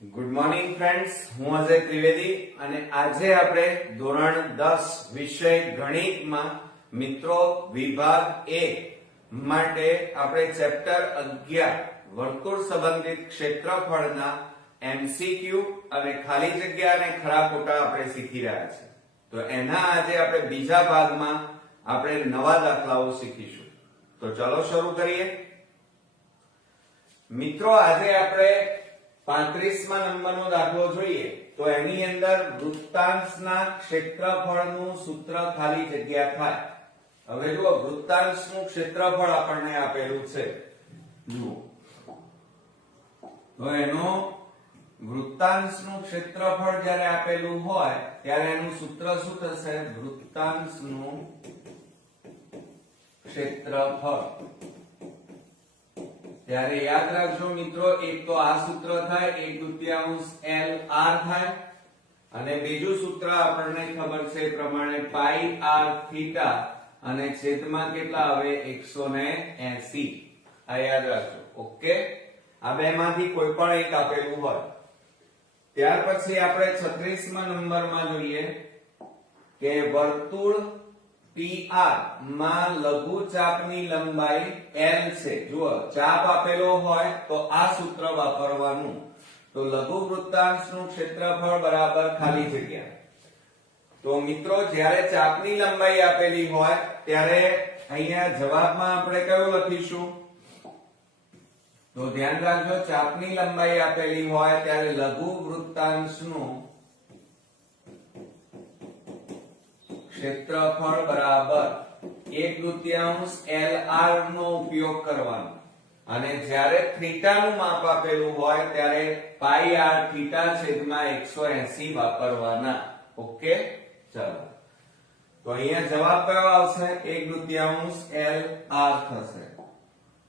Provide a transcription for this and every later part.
Good morning friends, હું અજય ત્રિવેદી અને આજે આપણે ધોરણ 10 વિષય ગણિતમાં મિત્રો વિભાગ 1 માટે આપણે ચેપ્ટર 11 વર્તુળ સંબંધિત ક્ષેત્રફળના એમસીક્યુ અને ખાલી જગ્યા અને ખરા ખોટા આપણે શીખી રહ્યા છીએ. તો એના આજે આપણે બીજા ભાગમાં આપણે નવા દાખલાઓ શીખીશું. તો ચાલો શરૂ કરીએ. મિત્રો આજે આપણે 35મા નંબરનો દાખલો જોઈએ તો એની અંદર વૃત્તાંશના ક્ષેત્રફળનું સૂત્ર ખાલી જગ્યા થાય. હવે જુઓ, વૃત્તાંશનું ક્ષેત્રફળ આપણને આપેલું છે. જુઓ તો એનો વૃત્તાંશનું ક્ષેત્રફળ જ્યારે આપેલું હોય ત્યારે એનું સૂત્ર શું થશે? વૃત્તાંશનું ક્ષેત્રફળ. ત્યારે યાદ રાખજો મિત્રો, એક તો આ સૂત્ર થાય 1/2 LR થાય અને બીજું સૂત્ર આપણને ખબર છે એ પ્રમાણે પાઈ r થીટા અને છેદમાં કેટલા આવે? 180. આ યાદ રાખજો. ઓકે, આ બેમાંથી કોઈ પણ એક આપેલું હોય. ત્યાર પછી આપણે 36મા નંબરમાં જોઈએ કે વર્તુળ PR માં લઘુ ચાપની લંબાઈ L છે. જુઓ, ચાપ આપેલો હોય તો આ સૂત્ર વાપરવાનું. તો લઘુ વૃત્તાંશનું ક્ષેત્રફળ બરાબર ખાલી જગ્યા. તો મિત્રો જ્યારે ચાપની લંબાઈ આપેલી હોય ત્યારે અહીંયા જવાબમાં આપણે કયું લખીશું? તો ધ્યાન રાખજો, ચાપની લંબાઈ આપેલી હોય ત્યારે લઘુ વૃત્તાંશનું ક્ષેત્રફળ બરાબર 1/2 LR નો ઉપયોગ કરવાનો. અને જ્યારે થીટા નું માપ આપેલું હોય ત્યારે પાઈ r થીટા છેદમાં 180 વાપરવાના. ઓકે, ચાલો. તો અહીંયા જવાબ કયો આવશે? 1/2 LR થશે.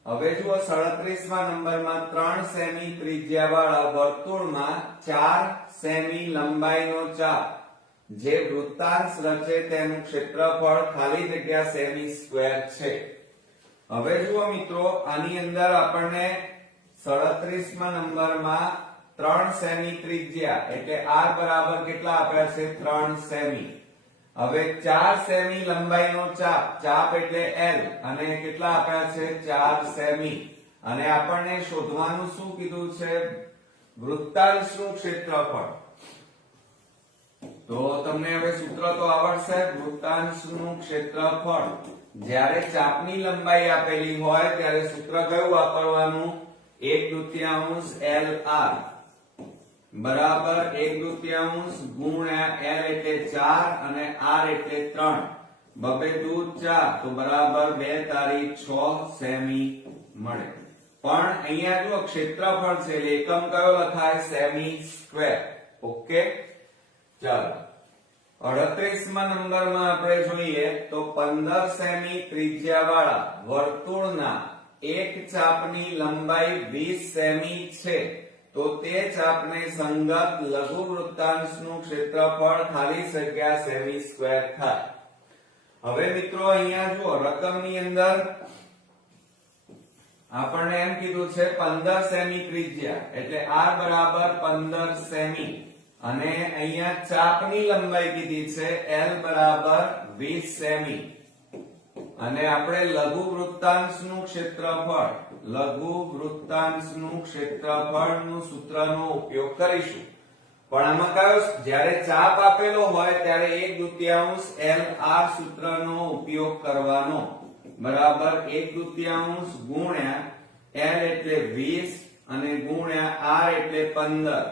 હવે જુઓ, 37મા નંબરમાં 3 સેમી ત્રિજ્યાવાળા વર્તુળમાં 4 સેમી લંબાઈનો ચાપ જે વૃત્તાંશ રચે તેનું ક્ષેત્રફળ ખાલી જગ્યા સેમી સ્ક્વેર છે. હવે જુઓ મિત્રો, આની અંદર આપણને 37મા નંબરમાં 3 સેમી ત્રિજ્યા એટલે r બરાબર કેટલા આપ્યા છે? 3 સેમી. હવે 4 સેમી લંબાઈનો ચાપ, ચાપ એટલે L અને કેટલા આપ્યા છે? 4 સેમી. અને આપણને શોધવાનું શું કીધું છે? વૃત્તાંશનું ક્ષેત્રફળ. તો તમને હવે સૂત્ર તો આવડશે. વૃત્તાંશનું ક્ષેત્રફળ જ્યારે ચાપની લંબાઈ આપેલી હોય ત્યારે સૂત્ર કયું વાપરવાનું? 1/2 LR બરાબર 1/2 ગુણ્યા L એટલે 4 અને R એટલે 3. 2 4 તો બરાબર 2 તારી 6 સેમી મળે. પણ અહીંયા જો ક્ષેત્રફળ છે એટલે એકમ કયો લખાય? Semi square. ઓકે, ચાલો. 38મા નંબરમાં આપણે જોઈએ તો 15 સેમી ત્રિજ્યાવાળા વર્તુળના એક ચાપની લંબાઈ 20 સેમી છે. તો તે ચાપને સંગત લઘુ વૃત્તાંશનું ક્ષેત્રફળ ખાલી જગ્યા સેમી સ્ક્વેર થાય. હવે મિત્રો અહીંયા જુઓ, રકમની અંદર આપણને એમ કીધું છે 15 સેમી ત્રિજ્યા એટલે r બરાબર 15 સેમી અને અહીંયા ચાપની લંબાઈ કીધી છે L બરાબર 20 સેમી. અને આપણે લઘુ વૃત્તાંશનું ક્ષેત્રફળનું સૂત્રનો ઉપયોગ કરીશું. પણ આમાં કયો? જ્યારે ચાપ આપેલો હોય ત્યારે 1/2 LR સૂત્રનો ઉપયોગ કરવાનો. બરાબર 1/2 ગુણ્યા L એટલે 20 અને ગુણ્યા R એટલે 15.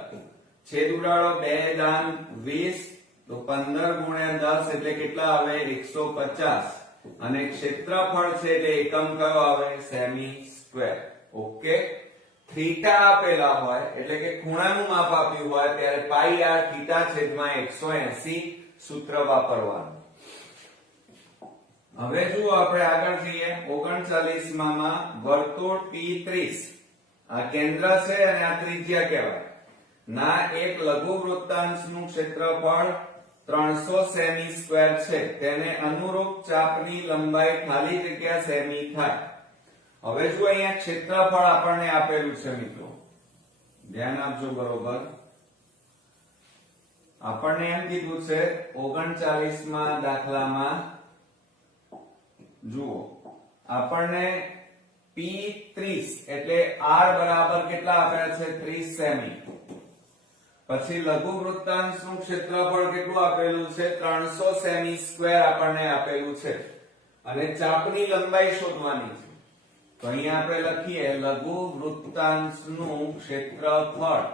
છેદ ઉડાડો, 2 દાન 20 તો 15 ગુણ્યા 10 એટલે કેટલા આવે? 150. અને ક્ષેત્રફળ છે એટલે એકમ કયો આવે? Semi square. ઓકે, થીટા આપેલા હોય એટલે કે ખૂણાનું માપ આપ્યું હોય ત્યારે પાઈ r થીટા છેદમાં 180 સૂત્ર વાપરવાનું. હવે જુઓ, આપણે આગળ જઈએ. 39માં વર્તુળ P30 આ કેન્દ્ર છે અને આ ત્રિજ્યા કહેવાય ના એક લઘુ વૃત્તાંશનું ક્ષેત્રફળ 300 સેમી સ્ક્વેર છે. તેને અનુરૂપ ચાપની લંબાઈ ખાલી જગ્યા સેમી થાય. હવે જો અહીંયા ક્ષેત્રફળ આપણને આપેલું છે મિત્રો, ધ્યાન આપજો બરોબર. આપણને એમ કીધું છે 39 માં દાખલામાં જુઓ આપણને P30 એટલે R બરાબર કેટલા આપ્યા છે 30 સેમી. પછી લઘુ વૃત્તાંશનું ક્ષેત્રફળ કેટલું આપેલું છે 300 સેમી સ્ક્વેર આપણને આપેલું છે અને ચાપની લંબાઈ શોધવાની છે. તો અહીંયા આપણે લખીએ લઘુ વૃત્તાંશનું ક્ષેત્રફળ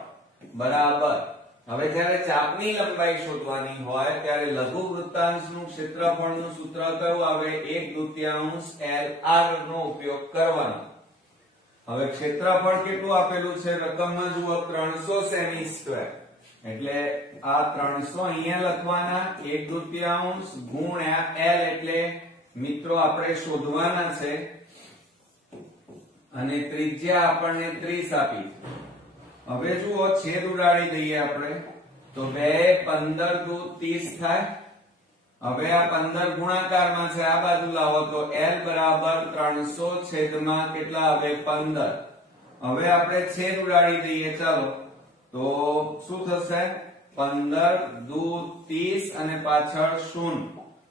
બરાબર. હવે જ્યારે ચાપની લંબાઈ શોધવાની હોય ત્યારે લઘુ વૃત્તાંશનું ક્ષેત્રફળનું સૂત્ર કયું આવે 1/2 LR નો ઉપયોગ કરવાનો. હવે ક્ષેત્રફળ કેટલું આપેલું છે રકમમાં જુઓ 300 સેમી સ્ક્વેર એટલે આ 300 અહીંયા લખવાના 1/2 ગુણ્યા L એટલે મિત્રો આપણે શોધવાના છે અને ત્રિજ્યા આપણને 30 આપી. હવે જુઓ છેદ ઉડાડી દઈએ આપણે તો 2 15 દુ 30 થાય. હવે આ 15 ગુણાકારમાં છે આ બાજુ લાવો તો L બરાબર 300 છેદમાં કેટલા આવે 15. હવે આપણે છેદ ઉડાડી દઈએ ચાલો તો શું થશે 15 દુ 30 અને પાછળ 0.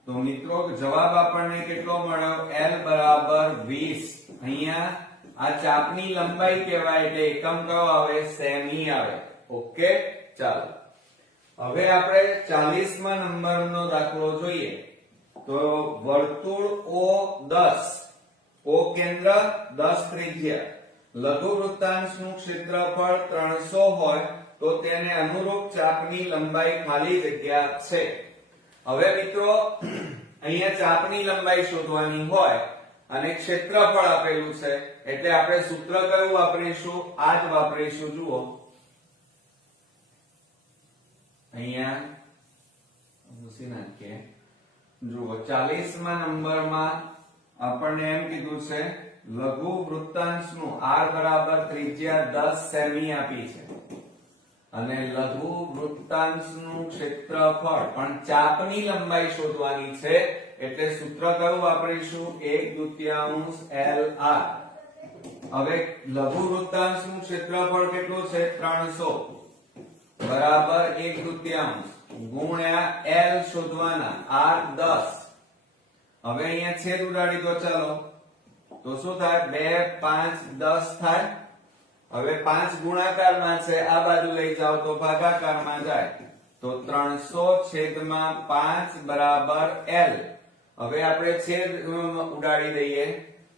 તો મિત્રો જવાબ આપણને કેટલો મળ્યો L બરાબર 20. અહીંયા આ ચાપની લંબાઈ કહેવાય એટલે એકમ કયો આવે સેમી આવે. ઓકે ચાલો હવે આપણે 40મા નંબરનો દાખલો જોઈએ. તો વર્તુળ O10 O કેન્દ્ર 10 ત્રિજ્યા લઘુ વૃત્તાંશનું ક્ષેત્રફળ 300 હોય તો તેને અનુરૂપ ચાપની લંબાઈ ખાલી જગ્યા છે. હવે મિત્રો અહીંયા ચાપની લંબાઈ શોધવાની હોય અને ક્ષેત્રફળ આપેલું છે એટલે આપણે સૂત્ર કયું વાપરીશું આ જ વાપરીશું. જુઓ અહીંયા મૂકી નાખીએ. જુઓ 40મા નંબરમાં આપણને એમ કીધું છે લઘુ વૃત્તાંશનું R બરાબર ત્રિજ્યા 10 સેમી આપી છે અને લઘુ વૃત્તાંશનું ક્ષેત્રફળ પણ ચાપની લંબાઈ શોધવાની છે એટલે સૂત્ર કયું વાપરીશું 1/2 LR. હવે લઘુ વૃત્તાંશનું ક્ષેત્રફળ કેટલું છે 300 બરાબર 1/2 ગુણ્યા L શોધવાના R 10. હવે અહીંયા છેદ ઉડાડી દો ચાલો તો શું થાય 2 5 10 થાય. હવે 5 ગુણાકારમાં છે આ બાજુ લઈ જાઓ તો ભાગાકારમાં જાય તો 300 છેદમાં 5 બરાબર L. હવે આપણે છેદ ઉડાડી દઈએ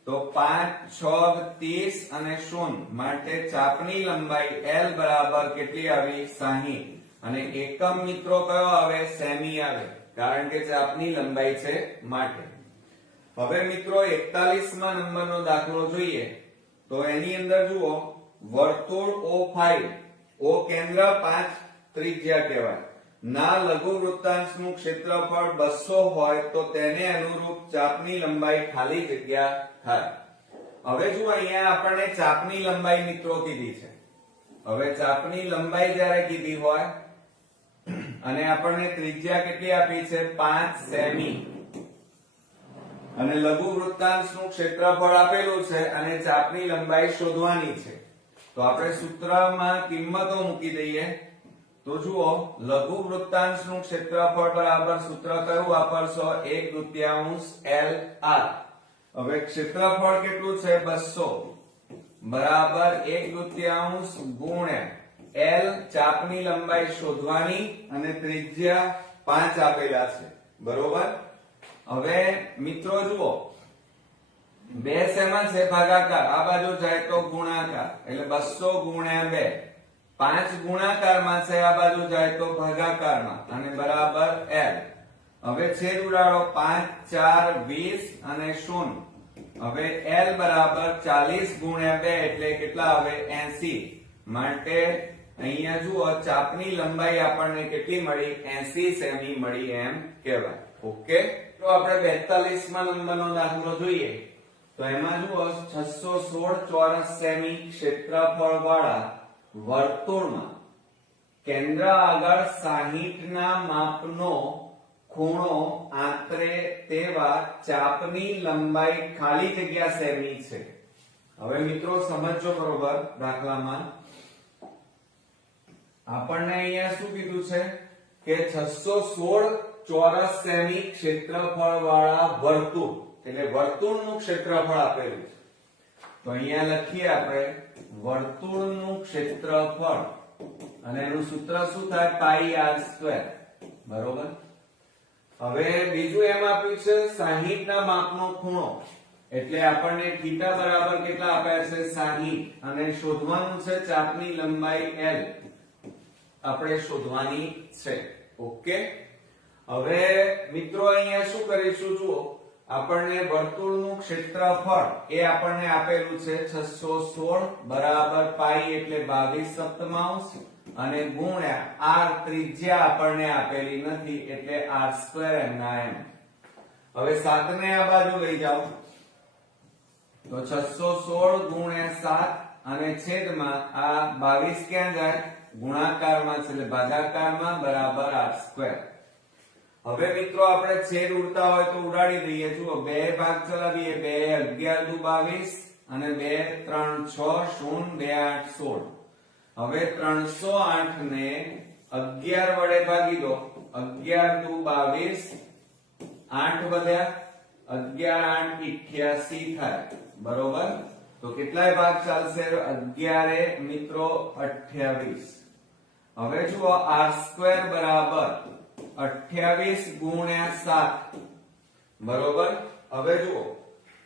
તો 5 6 30 અને 0 માટે ચાપની લંબાઈ L બરાબર કેટલી આવી 60 અને એકમ મિત્રો કયો આવે સેમી આવે કારણ કે ચાપની લંબાઈ છે માટે. હવે મિત્રો 41મા નંબરનો દાખલો જોઈએ તો એની અંદર જુઓ વર્તુળ O5 O કેન્દ્ર 5 ત્રિજ્યા કહેવાય ના લઘુ વૃત્તાંશનું ક્ષેત્રફળ 200 હોય તો તેને અનુરૂપ ચાપની લંબાઈ ખાલી જગ્યા થાય. હવે જુઓ અહીંયા આપણને ચાપની લંબાઈ મિત્રો કીધી છે. હવે ચાપની લંબાઈ જ્યારે કીધી હોય અને આપણને ત્રિજ્યા કેટલી આપી છે 5 સેમી અને લઘુ વૃત્તાંશનું ક્ષેત્રફળ આપેલું છે અને ચાપની લંબાઈ શોધવાની છે તો આપણે સૂત્રમાં કિંમતો મૂકી દઈએ. તો જુઓ લઘુ વૃત્તાંશનું ક્ષેત્રફળ બરાબર સૂત્ર કયું વાપરશો 1/2 LR. હવે ક્ષેત્રફળ કેટલું છે 200 બરાબર 1/2 ગુણ્યા L ચાપની લંબાઈ શોધવાની અને ત્રિજ્યા 5 આપેલા છે બરોબર. હવે મિત્રો જુઓ બે શેમાં છે ભાગાકાર આ બાજુ જાય તો ગુણાકાર એટલે 200 ગુણ્યા 2 5 ગુણાકારમાં છે આ બાજુ જાય તો ભાગાકારમાં અને બરાબર L. હવે છેદ ઉડાડો 5 4 20 અને 0. હવે L બરાબર 40 ગુણ્યા 2 એટલે કેટલા આવે 80 માટે અહીંયા જુઓ ચાપની લંબાઈ આપણને કેટલી મળી 80 સેમી મળી એમ કહેવાય. ઓકે તો આપણે 42મા નંબરનો દાખલો જોઈએ તો એમાં જુઓ 616 ચોરસ સેમી ક્ષેત્રફળ વાળા વર્તુળમાં કેન્દ્ર આગળ 60 ના માપનો ખૂણો આંતરે તેવા ચાપની લંબાઈ ખાલી જગ્યા સેમી છે. હવે મિત્રો સમજો બરોબર દાખલામાં આપણને અહીંયા શું કીધું છે કે 616 ચોરસ સેમી ક્ષેત્રફળ વાળા વર્તુળ, એટલે વર્તુળનું ક્ષેત્રફળ આપેલું છે. તો અહીંયા લખીએ આપણે વર્તુળનું ક્ષેત્રફળ અને એનું સૂત્ર શું થાય પાઈ આર સ્ક્વેર. બરોબર. હવે બીજું એમ આપ્યું છે 60 ના માપનો ખૂણો, એટલે આપણને θ બરાબર કેટલા આપ્યા છે 60 અને શોધવાનું છે ચાપની લંબાઈ l આપણે શોધવાની છે. ઓકે. હવે મિત્રો અહીંયા શું કરીશું જુઓ, આપણને વર્તુળનું ક્ષેત્રફળ એ આપણને આપેલું છે 616 બરાબર પાઈ એટલે 22 સપ્તમાંશ અને ગુણ્યા r ત્રિજ્યા આપણને આપેલી નથી એટલે r સ્ક્વેર એમના એમ. હવે 7 ને આ બાજુ લઈ જાઓ તો 616 ગુણ્યા 7 અને છેદમાં આ 22 ક્યાં જાય ગુણાકારમાં છે એટલે ભાગાકારમાં બરાબર r સ્ક્વેર. હવે મિત્રો આપણે છેદ ઉડતા હોય તો ઉડાડી દઈએ. જુઓ બે ભાગ ચલાવીએ 2 11 દુ 22 અને 2 3 6 0 2 8 16. હવે 308 ને 11 વડે ભાગી દો. 11 દુ 22 8 વધ્યા 11 8 88 થાય. બરોબર. તો કેટલાય ભાગ ચાલશે 11 મિત્રો 28. હવે જુઓ r સ્ક્વેર બરાબર 28 ગુણ્યા 7. બરોબર. હવે જુઓ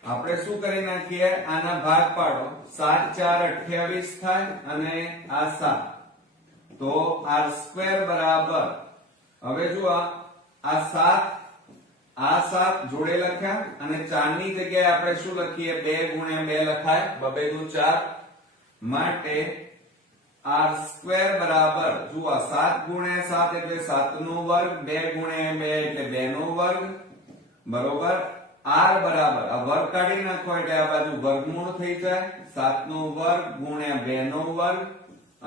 આપણે શું કરી નાખીએ, આના ભાગ પાડો. 7 4 28 થાય અને આ 7 તો r સ્ક્વેર બરાબર, હવે જુઓ આ 7 જોડે લખ્યા અને 4 ની જગ્યાએ આપણે શું લખીએ 2 ગુણ્યા 2 લખાય 2 દુ 4 માટે r સ્ક્વેર બરાબર જુઓ 7 ગુણ્યા 7 એટલે 7 નો વર્ગ, 2 ગુણ્યા 2 એટલે 2 નો વર્ગ. બરોબર. r બરાબર આ વર્ગ કાઢી નાખો એટલે આ બાજુ વર્ગમૂળ થઈ જાય 7 નો વર્ગ ગુણ્યા 2 નો વર્ગ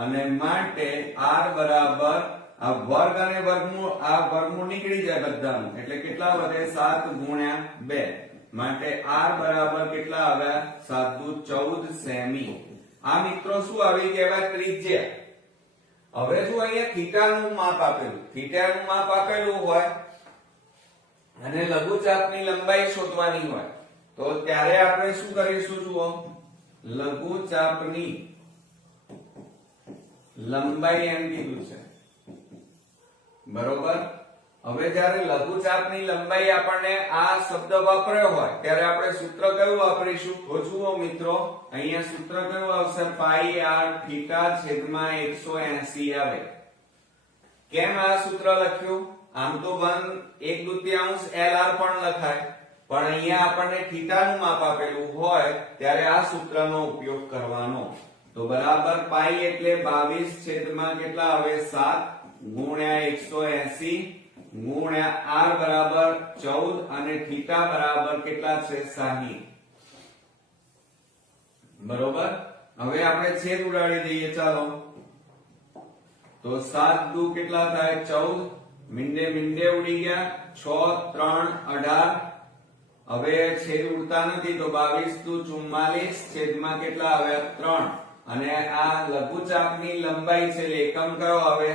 અને માટે r બરાબર આ વર્ગ અને વર્ગમૂળ, આ વર્ગમૂળ નીકળી જાય બધાનું એટલે કેટલા વધે 7 ગુણ્યા 2 માટે r બરાબર કેટલા આવ્યા 7 દુ 14 સેમી. આ મિત્રો શું આવી કહેવાય ત્રિજ્યા. હવે જો અહીંયા θ નું માપ આપેલું, θ નું માપ આપેલું હોય અને લઘુચાપની લંબાઈ શોધવાની હોય તો ત્યારે આપણે શું કરીશું જુઓ, લઘુચાપની લંબાઈ એમ કીધું છે. બરોબર. હવે જ્યારે લઘુચાપની લંબાઈ આપણને આ શબ્દ વાપર્યો હોય ત્યારે આપણે સૂત્ર કયું વાપરીશું તો જુઓ મિત્રો અહીંયા સૂત્ર કયું આવશે પાઈ r θ છેદમાં 180 આવે. કેમ આ સૂત્ર લખ્યું, આમ તો 1/2 LR પણ લખાય પણ અહીંયા આપણને θ નું માપ આપેલું હોય ત્યારે આ સૂત્રનો ઉપયોગ કરવાનો. તો બરાબર પાઈ એટલે 22 છેદમાં કેટલા આવે 7 ગુણ્યા 180 ગુણ્યા r બરાબર 14 અને θ બરાબર કેટલા છે 60. બરોબર. હવે આપણે છેદ ઉડાડી દઈએ. ચાલો તો 7 દુ કેટલા થાય 14, મીંડે મીંડે ઉડી ગયા 6 3 18. હવે છેદ ઉડતા નથી તો 22 દુ 44 છેદમાં કેટલા આવ્યા 3 અને આ લઘુચાપની લંબાઈ છે એટલે એકમ કયો આવે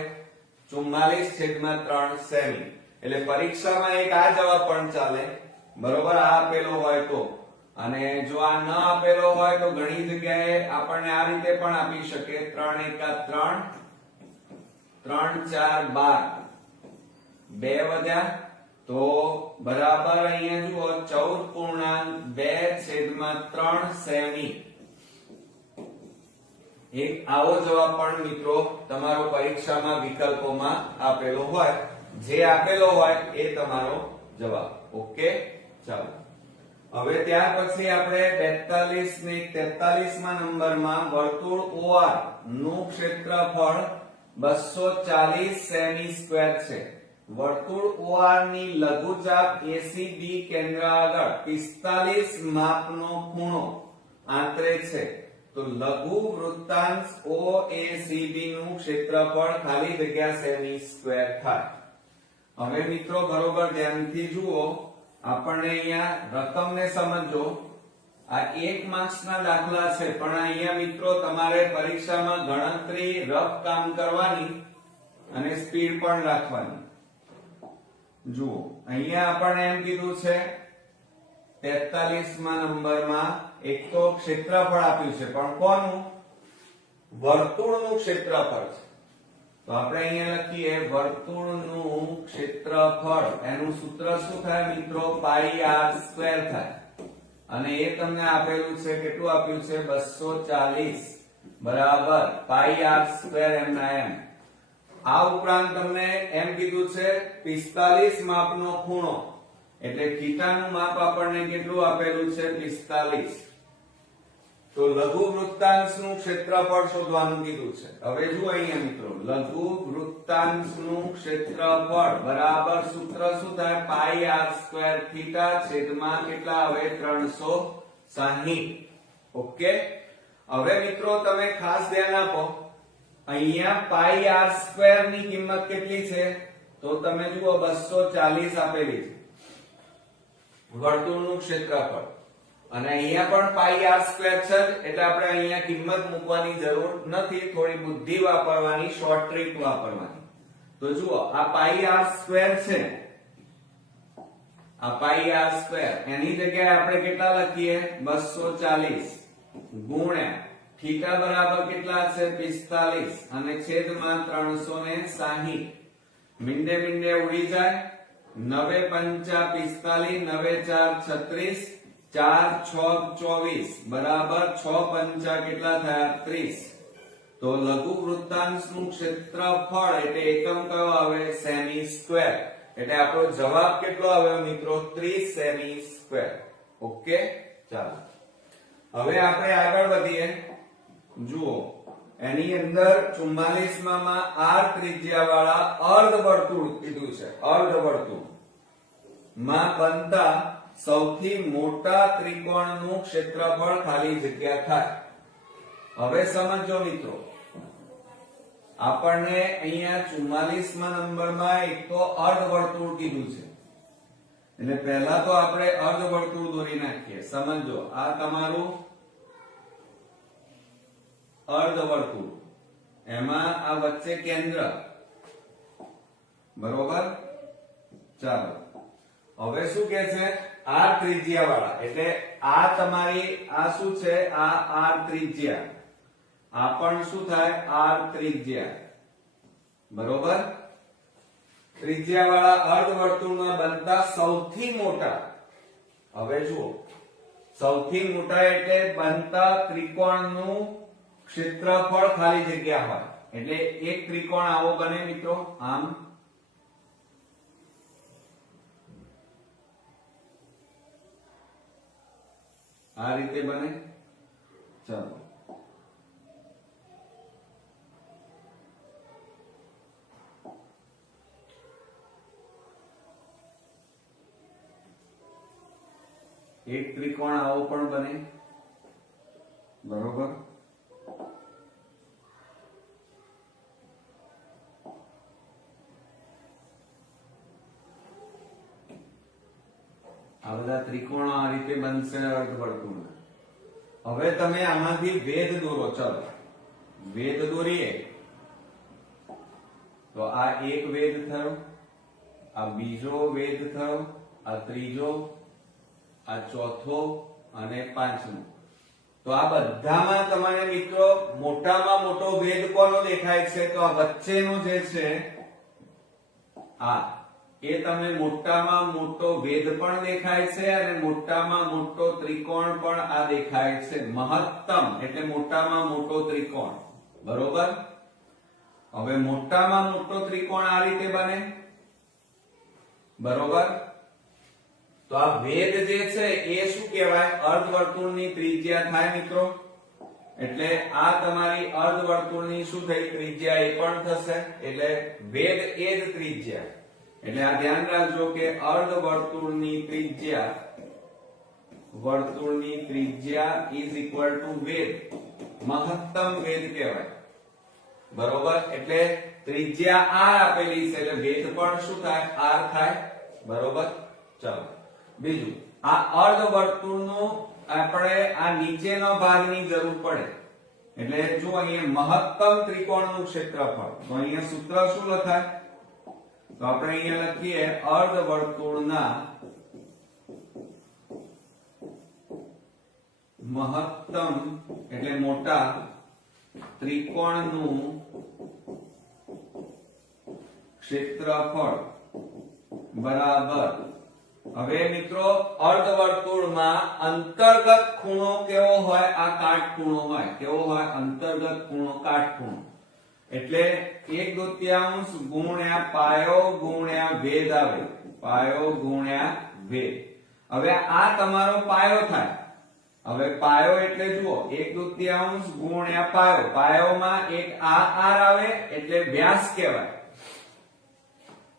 44 છેદમાં 3 સેમી. એટલે પરીક્ષામાં એક આ જવાબ પણ ચાલે. બરોબર. આ આપેલો હોય તો, અને જો આ ન આપેલો હોય તો ઘણી જગ્યાએ આપણને આ રીતે પણ આપી શકે 3 1 3 3 4 12 2 વધ્યા તો બરાબર અહીંયા જુઓ 14.2 છેદમાં 3 સેમી. એક આવો જવાબ પણ મિત્રો તમારો પરીક્ષામાં વિકલ્પોમાં આપેલો હોય, જે આપેલો હોય એ તમારો જવાબ. ઓકે. ચાલો હવે ત્યાર પછી આપણે 42 ને 43માં નંબરમાં વર્તુળ OR નું ક્ષેત્રફળ 240 સેમી સ્ક્વેર છે. વર્તુળ OR ની લઘુચાપ ACB કેન્દ્ર આગળ 45 માપનો ખૂણો આંતરે છે. તો લઘુ વૃત્તાંશ OACB નું ક્ષેત્રફળ ખાલી જગ્યા સેમી સ્ક્વેર થાય. હવે મિત્રો બરોબર ધ્યાનથી જુઓ, આપણને અહીંયા રકમને સમજો. આ 1 માર્ક્સના દાખલા છે, પણ અહીંયા મિત્રો તમારે પરીક્ષામાં ગણતરી રફ કામ કરવાની અને સ્પીડ પણ રાખવાની. જુઓ અહીંયા આપણને એમ કીધું છે 43મા નંબરમાં એક તો ક્ષેત્રફળ આપ્યું છે, પણ કોનું? વર્તુળનું ક્ષેત્રફળ છે. તો આપણે અહીંયા લખીએ વર્તુળનું ક્ષેત્રફળ. એનું સૂત્ર શું થાય મિત્રો? પાઈ આર સ્ક્વેર થાય. અને એ તમને આપેલું છે, કેટલું આપ્યું છે? 240 બરાબર પાઈ આર સ્ક્વેર એમના એમ. આ ઉપરાંત તમને એમ કીધું છે 45 માપનો ખૂણો, એટલે થીટાનું માપ આપણને કેટલું આપેલું છે? 45. તો લઘુ વૃત્તાંશનું ક્ષેત્રફળ શોધવાનું કીધું છે. હવે જુઓ અહીંયા મિત્રો, લઘુ વૃત્તાંશનું ક્ષેત્રફળ બરાબર સૂત્ર શું થાય? પાઈ આર સ્ક્વેર થીટા છેદમાં કેટલા આવે? 360. ઓકે. હવે મિત્રો તમે ખાસ ધ્યાન આપો, અહીંયા પાઈ આર સ્ક્વેર ની કિંમત કેટલી છે? તો તમે જુઓ 240 આપેલી છે વર્તુળનું ક્ષેત્રફળ, અને અહીંયા પણ પાઈ આર સ્ક્વેર છે, એટલે આપણે અહીંયા કિંમત મૂકવાની જરૂર નથી. થોડી બુદ્ધિ વાપરવાની, શોર્ટ ટ્રીક વાપરવાની. તો જુઓ આ પાઈ આર સ્ક્વેર છે, આ પાઈ આર સ્ક્વેર, એની જગ્યાએ આપણે કેટલા લખીએ? 240 ગુણ્યા થીટા બરાબર કેટલા છે? 45 અને છેદમાં 360. મીંડે મીંડે ઉડી જાય. 9 5 45, 9 4 36, 4 6 24 બરાબર 6 5 કેટલા થયા? 30. તો લઘુ વૃત્તાંશનું ક્ષેત્રફળ એટલે એકમ કયો આવે? Semi square. એટલે આપણો જવાબ કેટલો આવ્યો મિત્રો? 30 સેમી સ્ક્વેર. ઓકે. ચાલો હવે આપણે આગળ વધીએ. જુઓ એની અંદર 44માં r ત્રિજ્યા વાળા અર્ધવર્તુળ કીધું છે. અર્ધવર્તુળ માં બનતા સૌથી મોટા ત્રિકોણનું ક્ષેત્રફળ ખાલી જગ્યા થાય. હવે સમજો મિત્રો, આપણને અહીંયા 44મા નંબરમાં એક તો અર્ધવર્તુળ કીધું છે, એટલે પહેલા તો આપણે અર્ધવર્તુળ દોરી નાખીએ. સમજો આ તમારું અર્ધવર્તુળ, એમાં આ વચ્ચે કેન્દ્ર, બરોબર. ચાલો હવે શું કે છે? r ત્રિજ્યા વાળા, એટલે આ તમારી આ શું છે? આ r ત્રિજ્યા, આ પણ શું થાય? r ત્રિજ્યા, બરોબર. ત્રિજ્યા વાળા અર્ધવર્તુળમાં બનતા સૌથી મોટા. હવે જુઓ સૌથી મોટા એટલે બનતા ત્રિકોણનું ક્ષેત્રફળ ખાલી જગ્યા હોય, એટલે એક ત્રિકોણ આવો બને મિત્રો, આમ. આ રીતે બને. ચાલો એક ત્રિકોણ આવો પણ બને, બરોબર. આ બધા ત્રિકોણો આ રીતે બનશે અર્ધવર્તુળના. હવે તમે આમાંથી વેધ દોરો. ચાલો વેધ દોરીએ. તો આ એક વેધ થયો, આ બીજો વેધ થયો, આ ત્રીજો, આ ચોથો અને પાંચમો. તો આ બધામાં તમારે મિત્રો મોટામાં મોટો વેધ કોનો દેખાય છે? તો આ વચ્ચેનો જે છે આ, એ તમે મોટામાં મોટો વેધ પણ દેખાય છે અને મોટામાં મોટો ત્રિકોણ પણ આ દેખાય છે. મહત્તમ એટલે મોટામાં મોટો ત્રિકોણ, બરોબર. હવે મોટામાં મોટો ત્રિકોણ આ રીતે બને, બરોબર. તો આ વેધ જે છે એ શું કહેવાય? અર્ધવર્તુળની ત્રિજ્યા થાય મિત્રો. એટલે આ તમારી અર્ધવર્તુળની શું થઈ? ત્રિજ્યા એ પણ થશે, એટલે વેધ એ જ ત્રિજ્યા. એટલે આ ધ્યાન રાખજો કે અર્ધવર્તુળની ત્રિજ્યા, વર્તુળની ત્રિજ્યા ઇઝ ઇક્વલ ટુ વેધ, મહત્તમ વેધ કહેવાય, બરોબર. એટલે ત્રિજ્યા r આપેલી છે, એટલે વેધ પણ શું થાય? r થાય, બરોબર. ચાલો બીજું, આ અર્ધવર્તુળનું આપણે આ નીચેના ભાગની જરૂર પડે એટલે જો અહીંયા મહત્તમ ત્રિકોણનું ક્ષેત્રફળ તો અહીંયા સૂત્ર શું લખાય તો આપણે અહીંયા લખીએ અર્ધવર્તુળના મહત્તમ એટલે મોટા ત્રિકોણનું ક્ષેત્રફળ બરાબર હવે મિત્રો અર્ધવર્તુળમાં અંતર્ગત ખૂણો કેવો હોય આ કાટખૂણો હોય કેવો હોય અંતર્ગત ખૂણો કાટખૂણો એટલે 1/2 ગુણ્યા પાયો ગુણ્યા ભેદ આવે પાયો ગુણ્યા ભેદ હવે આ તમારો પાયો થાય હવે પાયો એટલે જુઓ 1/2 ગુણ્યા પાયો પાયોમાં એક આ r આવે એટલે વ્યાસ કહેવાય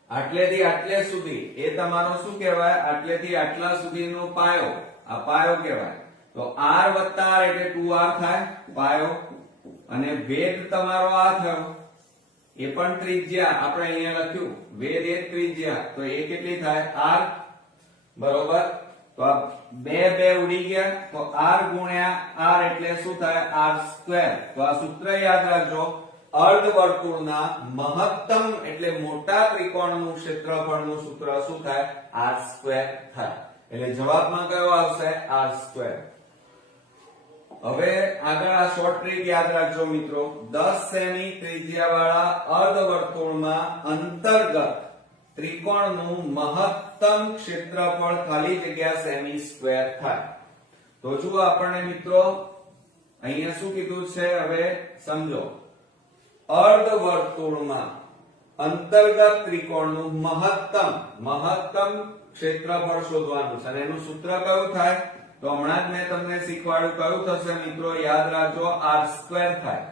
આટલેથી આટલે સુધી એ તમારો શું કહેવાય આટલેથી આટલા સુધીનો પાયો આ પાયો કહેવાય તો r વત્તા r એટલે 2r થાય પાયો અને ભેદ તમારો આ થયો એ પણ ત્રિજ્યા આપણે અહીંયા લખ્યું ભેદ એ ત્રિજ્યા તો એ કેટલી થાય r બરોબર તો આ બે ઉડી ગયા તો r ગુણ્યા r એટલે શું થાય r² તો આ સૂત્ર યાદ રાખજો અર્ધવર્તુળના મહત્તમ એટલે મોટા ત્રિકોણનું ક્ષેત્રફળનું સૂત્ર શું થાય r² થાય એટલે જવાબમાં કયો આવશે r². હવે આગળ આ શોર્ટ ટ્રીક યાદ રાખજો મિત્રો 10 સેમી ત્રિજ્યાવાળા અર્ધવર્તુળમાં અંતર્ગત ત્રિકોણનું મહત્તમ ક્ષેત્રફળ ખાલી જગ્યા સેમી સ્ક્વેર થાય તો જુઓ આપણને મિત્રો અહીંયા શું કીધું છે હવે સમજો અર્ધવર્તુળમાં અંતર્ગત ત્રિકોણનું મહત્તમ ક્ષેત્રફળ શોધવાનું છે અને એનું સૂત્ર કયું થાય તો હમણાં જ મેં તમને શીખવાડ્યું કયું થશે મિત્રો યાદ રાખજો r² થાય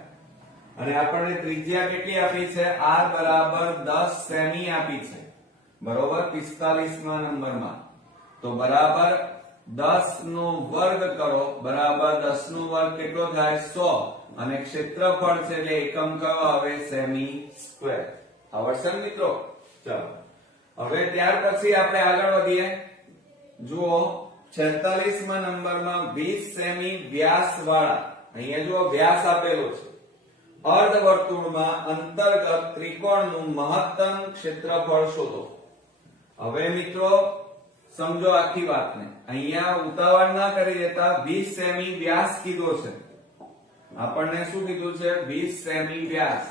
અને આપણને ત્રિજ્યા કેટલી આપી છે r બરાબર 10 સેમી આપી છે બરોબર 45મા નંબરમાં તો બરાબર 10 નો વર્ગ કરો બરાબર 10 નો વર્ગ કેટલો થાય 100 અને ક્ષેત્રફળ છે એટલે એકમ કયો આવે સેમી સ્ક્વેર આવડશે મિત્રો ચાલો હવે ત્યાર પછી આપણે આગળ વધીએ જુઓ 46મા નંબરમાં 20 સેમી વ્યાસ વાળા અહીંયા જુઓ વ્યાસ આપેલો છે અર્ધવર્તુળમાં અંતર્ગત ત્રિકોણનું મહત્તમ ક્ષેત્રફળ શોધો હવે મિત્રો સમજો આખી વાતને અહીંયા ઉતાવળ ના કરી દેતા 20 સેમી વ્યાસ કીધો છે આપણને શું કીધું છે 20 સેમી વ્યાસ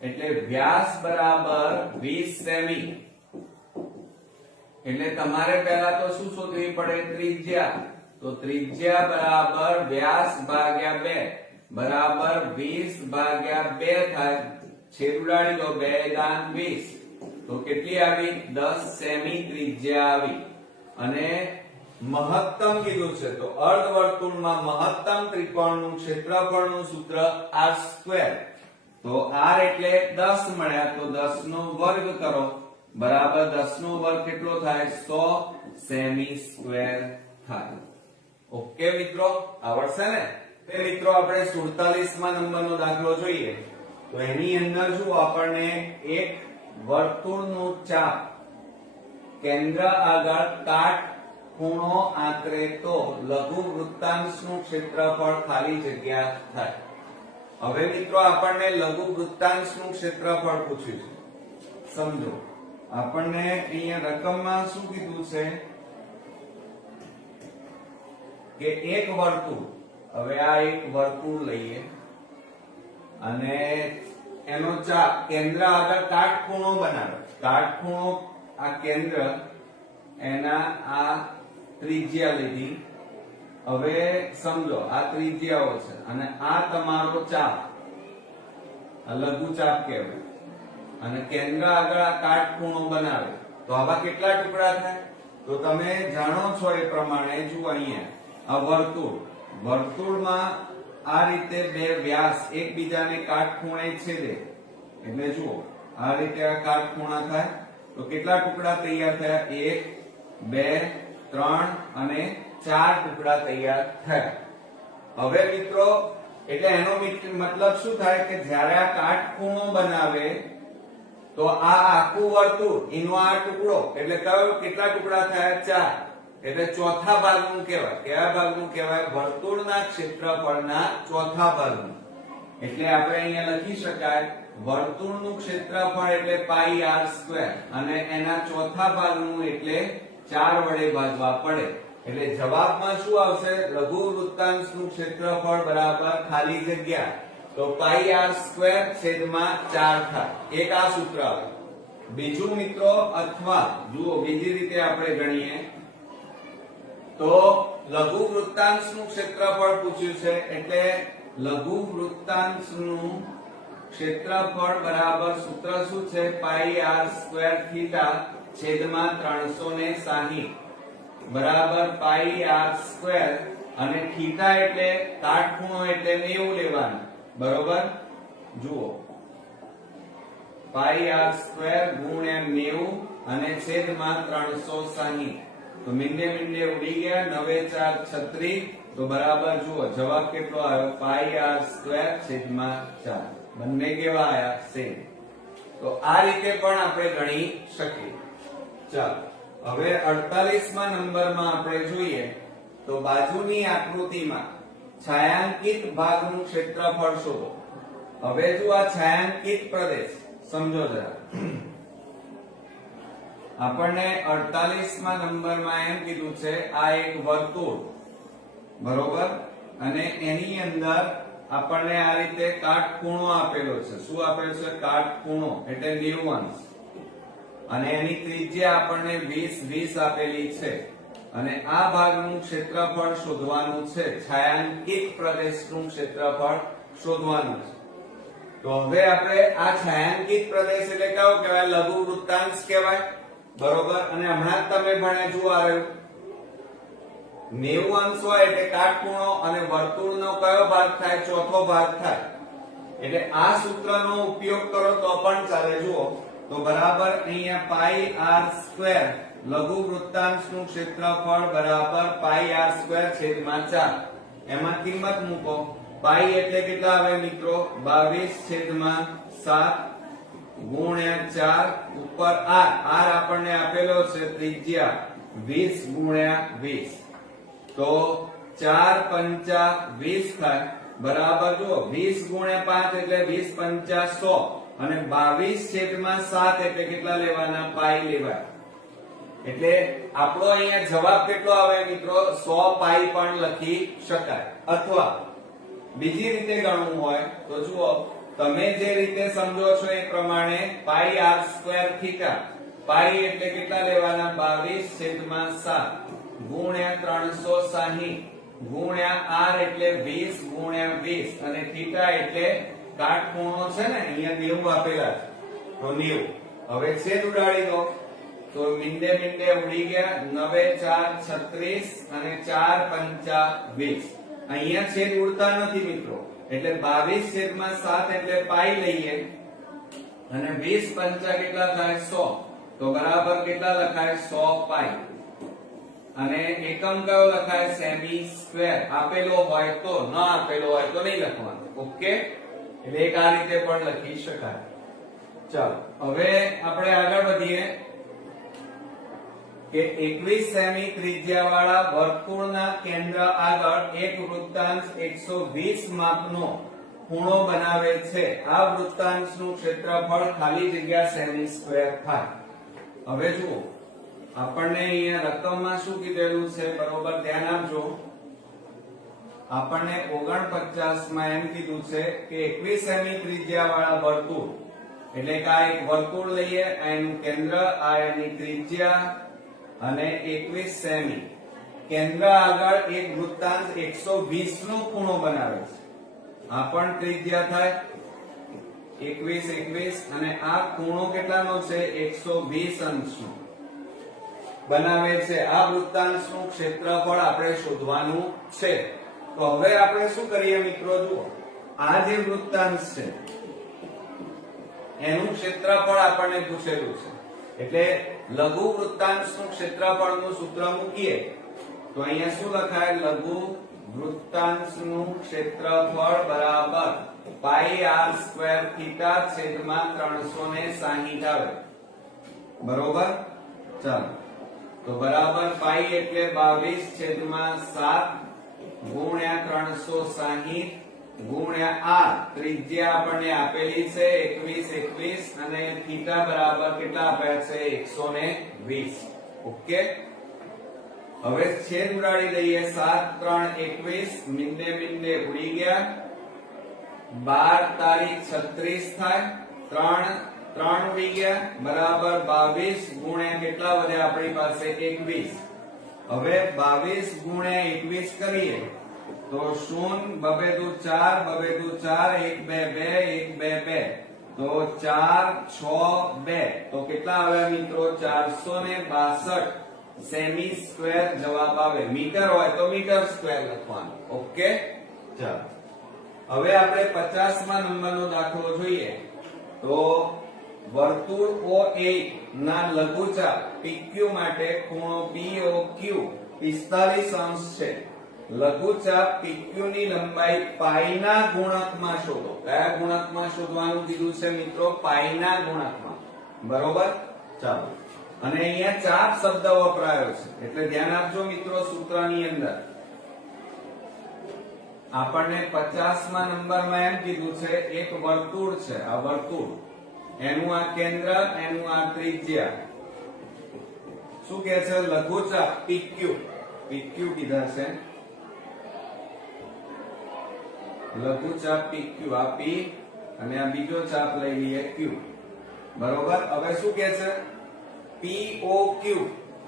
એટલે વ્યાસ બરાબર 20 સેમી એટલે તમારે પહેલા તો શું શોધવી પડે ત્રિજ્યા તો ત્રિજ્યા બરાબર વ્યાસ ભાગ્યા 2 બરાબર 20 ભાગ્યા 2 થાય છેદ ઉડાડી દો 2 દાન 20 તો કેટલી આવી 10 સેમી ત્રિજ્યા આવી અને મહત્તમ કીધું છે તો અર્ધવર્તુળમાં મહત્તમ ત્રિકોણનું ક્ષેત્રફળનું સૂત્ર r² તો r એટલે 10 મળ્યા તો 10 નો વર્ગ કરો બરાબર 10 નો વર્ગ કેટલો થાય 100 સેમી સ્ક્વેર થાય ઓકે મિત્રો આવડશે ને તે મિત્રો આપણે 47મા નંબરનો દાખલો જોઈએ તો એની અંદર શું આપણને એક વર્તુળનું ચાપ કેન્દ્ર આગળ કાટખૂણો આંતરે તો લઘુ વૃત્તાંશનું ક્ષેત્રફળ ખાલી જગ્યા થાય હવે મિત્રો આપણને લઘુ વૃત્તાંશનું ક્ષેત્રફળ પૂછ્યું છે સમજો આપણને અહીંયા રકમમાં શું કીધું છે કે એક વર્તુળ હવે આ એક વર્તુળ લઈએ અને એનો ચાપ કેન્દ્ર આગળ કાટખૂણો બનાવે કાટખૂણો આ કેન્દ્ર એના આ ત્રિજ્યા લીધી હવે સમજો આ ત્રિજ્યાઓ છે અને આ તમારો ચાપ આ લઘુ ચાપ કહેવાય અને કેન્દ્ર આગળ આ કાટખૂણો બનાવે તો આવા કેટલા ટુકડા થાય તો તમે જાણો છો એ પ્રમાણે જુઓ અહીંયા આ વર્તુળમાં આ રીતે બે વ્યાસ એકબીજાને કાટખૂણે છેદે એટલે જુઓ આ રીતે આ કાટખૂણા થાય તો કેટલા ટુકડા તૈયાર થયા 1 2 3 અને 4 ટુકડા તૈયાર થયા હવે મિત્રો એટલે એનો મતલબ શું થાય કે જ્યારે આ કાટખૂણો બનાવે તો આ આખું વર્તુળ એનો આ ટુકડો એટલે કયો કેટલા ટુકડા થયા 4 એટલે ચોથા ભાગનું કહેવાય. કયા ભાગનું કહેવાય? વર્તુળના ક્ષેત્રફળના ચોથા ભાગનું. એટલે આપણે અહીંયા લખી શકાય વર્તુળનું ક્ષેત્રફળ એટલે પાઈ આર સ્ક્વેર અને એના ચોથા ભાગનું એટલે 4 વડે ભાગવા પડે. એટલે જવાબમાં શું આવશે? લઘુ વૃત્તાંશનું ક્ષેત્રફળ બરાબર ખાલી જગ્યા તો પાઈ આર સ્ક્વેર છેદમાં 4 થાય. એક આ સૂત્ર આવે. બીજું મિત્રો, અથવા જુઓ બીજી રીતે આપણે ગણીએ તો લઘુ વૃત્તાંશનું ક્ષેત્રફળ પૂછ્યું છે એટલે લઘુ વૃત્તાંશનું ક્ષેત્રફળ બરાબર સૂત્ર શું છે? પાઈ આર સ્ક્વેર થીટા છેદમાં 360 બરાબર પાઈ આર સ્ક્વેર અને થીટા એટલે કાટખૂણો એટલે 90 લેવાનું. બરોબર, જુઓ પાઈ આર સ્ક્વેર ગુણ્યા 90 અને છેદમાં 360. તો મીંડે ઉડી ગયા. 9 4 36. તો બરાબર જુઓ જવાબ કેટલો આવ્યો? પાઈ આર સ્ક્વેર છેદમાં 4. બંને કેવા આયા? સેમ. તો આ રીતે પણ આપણે ગણી શકીએ. ચાલો હવે 48મા નંબરમાં આપણે જોઈએ તો બાજુની આકૃતિમાં છાयांकित ભાગનું ક્ષેત્રફળ શોધો. હવે જો આ છાयांकित પ્રદેશ સમજો જરા. આપણને 48મા નંબરમાં એમ કીધું છે આ એક વર્તુળ, બરોબર, અને એની અંદર આપણને આ રીતે કાટખૂણો આપેલો છે. શું આપેલો છે? કાટખૂણો એટલે 90 અંશ. અને એની ત્રિજ્યા આપણને 20 20 આપેલી છે અને આ ભાગનું ક્ષેત્રફળ શોધવાનું છે. છાयांकित પ્રદેશનું ક્ષેત્રફળ શોધવાનું છે. તો હવે આપણે આ છાयांकित પ્રદેશ એટલે કયો કહેવાય? લઘુ વૃત્તાંશ કહેવાય. બરોબર, અને હમણાં જ તમે ભણ્યા જુઓ આ રહ્યું 90 અંશ હોય એટલે કાટખૂણો અને વર્તુળનો કયો ભાગ થાય? ચોથો ભાગ થાય. એટલે આ સૂત્રનો ઉપયોગ કરો તો પણ ચાલે. જુઓ તો બરાબર અહીંયા પાઈ આર સ્ક્વેર લઘુ વૃત્તાંશનું ક્ષેત્રફળ બરાબર પાઈ આર સ્ક્વેર છેદમાં 4. એમાં કિંમત મૂકો. પાઈ એટલે કેટલા આવે મિત્રો? 22 છેદમાં 7 ગુણ્યા 4 ઉપર આર. આર આપણને આપેલો છે ત્રિજ્યા 20 ગુણ્યા 20. તો 4 પંચા 20 થાય. બરાબર જુઓ 20 ગુણ્યા 5 એટલે 20 પંચા 100 અને 22 છેદમાં 7 એટલે કેટલા લેવાના? પાઈ લેવાય. એટલે આપણો અહીંયા જવાબ કેટલો આવે મિત્રો? 100 પાઈ પણ લખી શકાય. અથવા બીજી રીતે ગણવું હોય તો જુઓ તમે જે રીતે સમજો છો એ પ્રમાણે પાઈ આર સ્ક્વેર થીટા, પાઈ એટલે કેટલા લેવાના? 22 છેદમાં 7 ગુણ્યા 360 ગુણ્યા આર એટલે 20 ગુણ્યા 20 અને થીટા એટલે કાટખૂણો છે ને અહીંયા 90 આપેલા છે તો 90. હવે છેદ ઉડાડી દો તો મીંડે ઉડી ગયા. 9 4 36 અને 4 પંચા 20. અહીંયા છેદ ઉડતા નથી મિત્રો એટલે 22 છેદમાં 7 એટલે પાઈ લઈએ અને 20 પંચા કેટલા થાય? 100. તો બરાબર કેટલા લખાય? 100 પાઈ. અને એકમ કયો લખાય? Semi square. આપેલો હોય તો, ન આપેલો હોય તો નહીં લખવાનું. ઓકે, એટલે એક આ રીતે પણ લખી શકાય. ચાલો હવે આપણે આગળ વધીએ કે 21 સેમી ત્રિજ્યા વાળા વર્તુળના કેન્દ્ર આગળ એક વૃત્તાંશ 120 માપનો ખૂણો બનાવે છે. આ વૃત્તાંશનું ક્ષેત્રફળ ખાલી જગ્યા સેમી સ્ક્વેર થાય. હવે જુઓ આપણને અહીંયા રકમમાં શું કીધેલું છે? બરોબર ધ્યાન આપજો. આપણને 49 માં એમ કીધું છે કે 21 સેમી ત્રિજ્યા વાળા વર્તુળ એટલે કે આ એક વર્તુળ લઈએ, આ એનું કેન્દ્ર, આ એની ત્રિજ્યા અને 21 સેમી. કેન્દ્ર આગળ એક વૃત્તાંશ 120 નો ખૂણો બનાવે છે. આ પણ ત્રિજ્યા થાય 21 અને આ ખૂણો કેટલાનો છે? 120 અંશનો બનાવે છે. આ વૃત્તાંશનું ક્ષેત્રફળ આપણે શોધવાનું છે. તો હવે આપણે શું કરીએ મિત્રો? જુઓ આ જે વૃત્તાંશ છે એનું ક્ષેત્રફળ આપણને પૂછેલું છે એટલે લઘુ વૃત્તાંશનું ક્ષેત્રફળનું સૂત્ર મૂકીએ તો અહીંયા શું લખાય? લઘુ વૃત્તાંશનું ક્ષેત્રફળ બરાબર પાઈ આર સ્ક્વેર થીટા છેદમાં 360 આવે. બરોબર, ચાલો તો બરાબર પાઈ એટલે 22/7 ગુણ્યા 360 ગુણ્યા r. ત્રિજ્યા આપણને આપેલી છે 21 અને થીટા બરાબર કેટલા આપ્યા છે 120. ઓકે, હવે છેદ ઉડાડી દઈએ. 7 3 21 મિંડે મિંડે ઉડી ગયા. 12 તારીખ 36 થાય. 3 ઉડી ગયા બરાબર 22 ગુણ્યા કેટલા વધ્યા આપણી પાસે 21. હવે 22 ગુણ્યા 21 કરીએ તો 0 બબે દુ 4 બબે દુ 4 1 2 2 1 2 2 તો 4 6 2 તો કેટલા આવ્યા મિત્રો 462 સેમી સ્ક્વેર જવાબ આવે. મીટર હોય તો મીટર સ્ક્વેર લખવાનું. ઓકે, ચાલો હવે આપણે 50મા નંબરનો દાખલો જોઈએ. તો વર્તુળ OA ના લઘુચાપ PQ માટે ખૂણો POQ 45 અંશ છે. લઘુચાપ PQ ની લંબાઈ પાઈ ના ગુણકમાં શોધો. કયા ગુણકમાં શોધવાનું કીધું છે મિત્રો? પાઈ ના ગુણકમાં. બરોબર, ચાલો. અને અહીંયા ચાપ શબ્દ વપરાયો છે એટલે ધ્યાન આપજો મિત્રો. સૂત્રની અંદર આપણને 50મા નંબરમાં એમ કીધું છે એક વર્તુળ છે. આ વર્તુળ, એનું આ કેન્દ્ર, એનું આ ત્રિજ્યા. શું કહે છે? લઘુચાપ PQ કીધા છે. લઘુચાપ PQ, આ P અને આ બીજો ચાપ લઈ લઈએ Q. બરોબર, હવે શું કહે છે? POQ.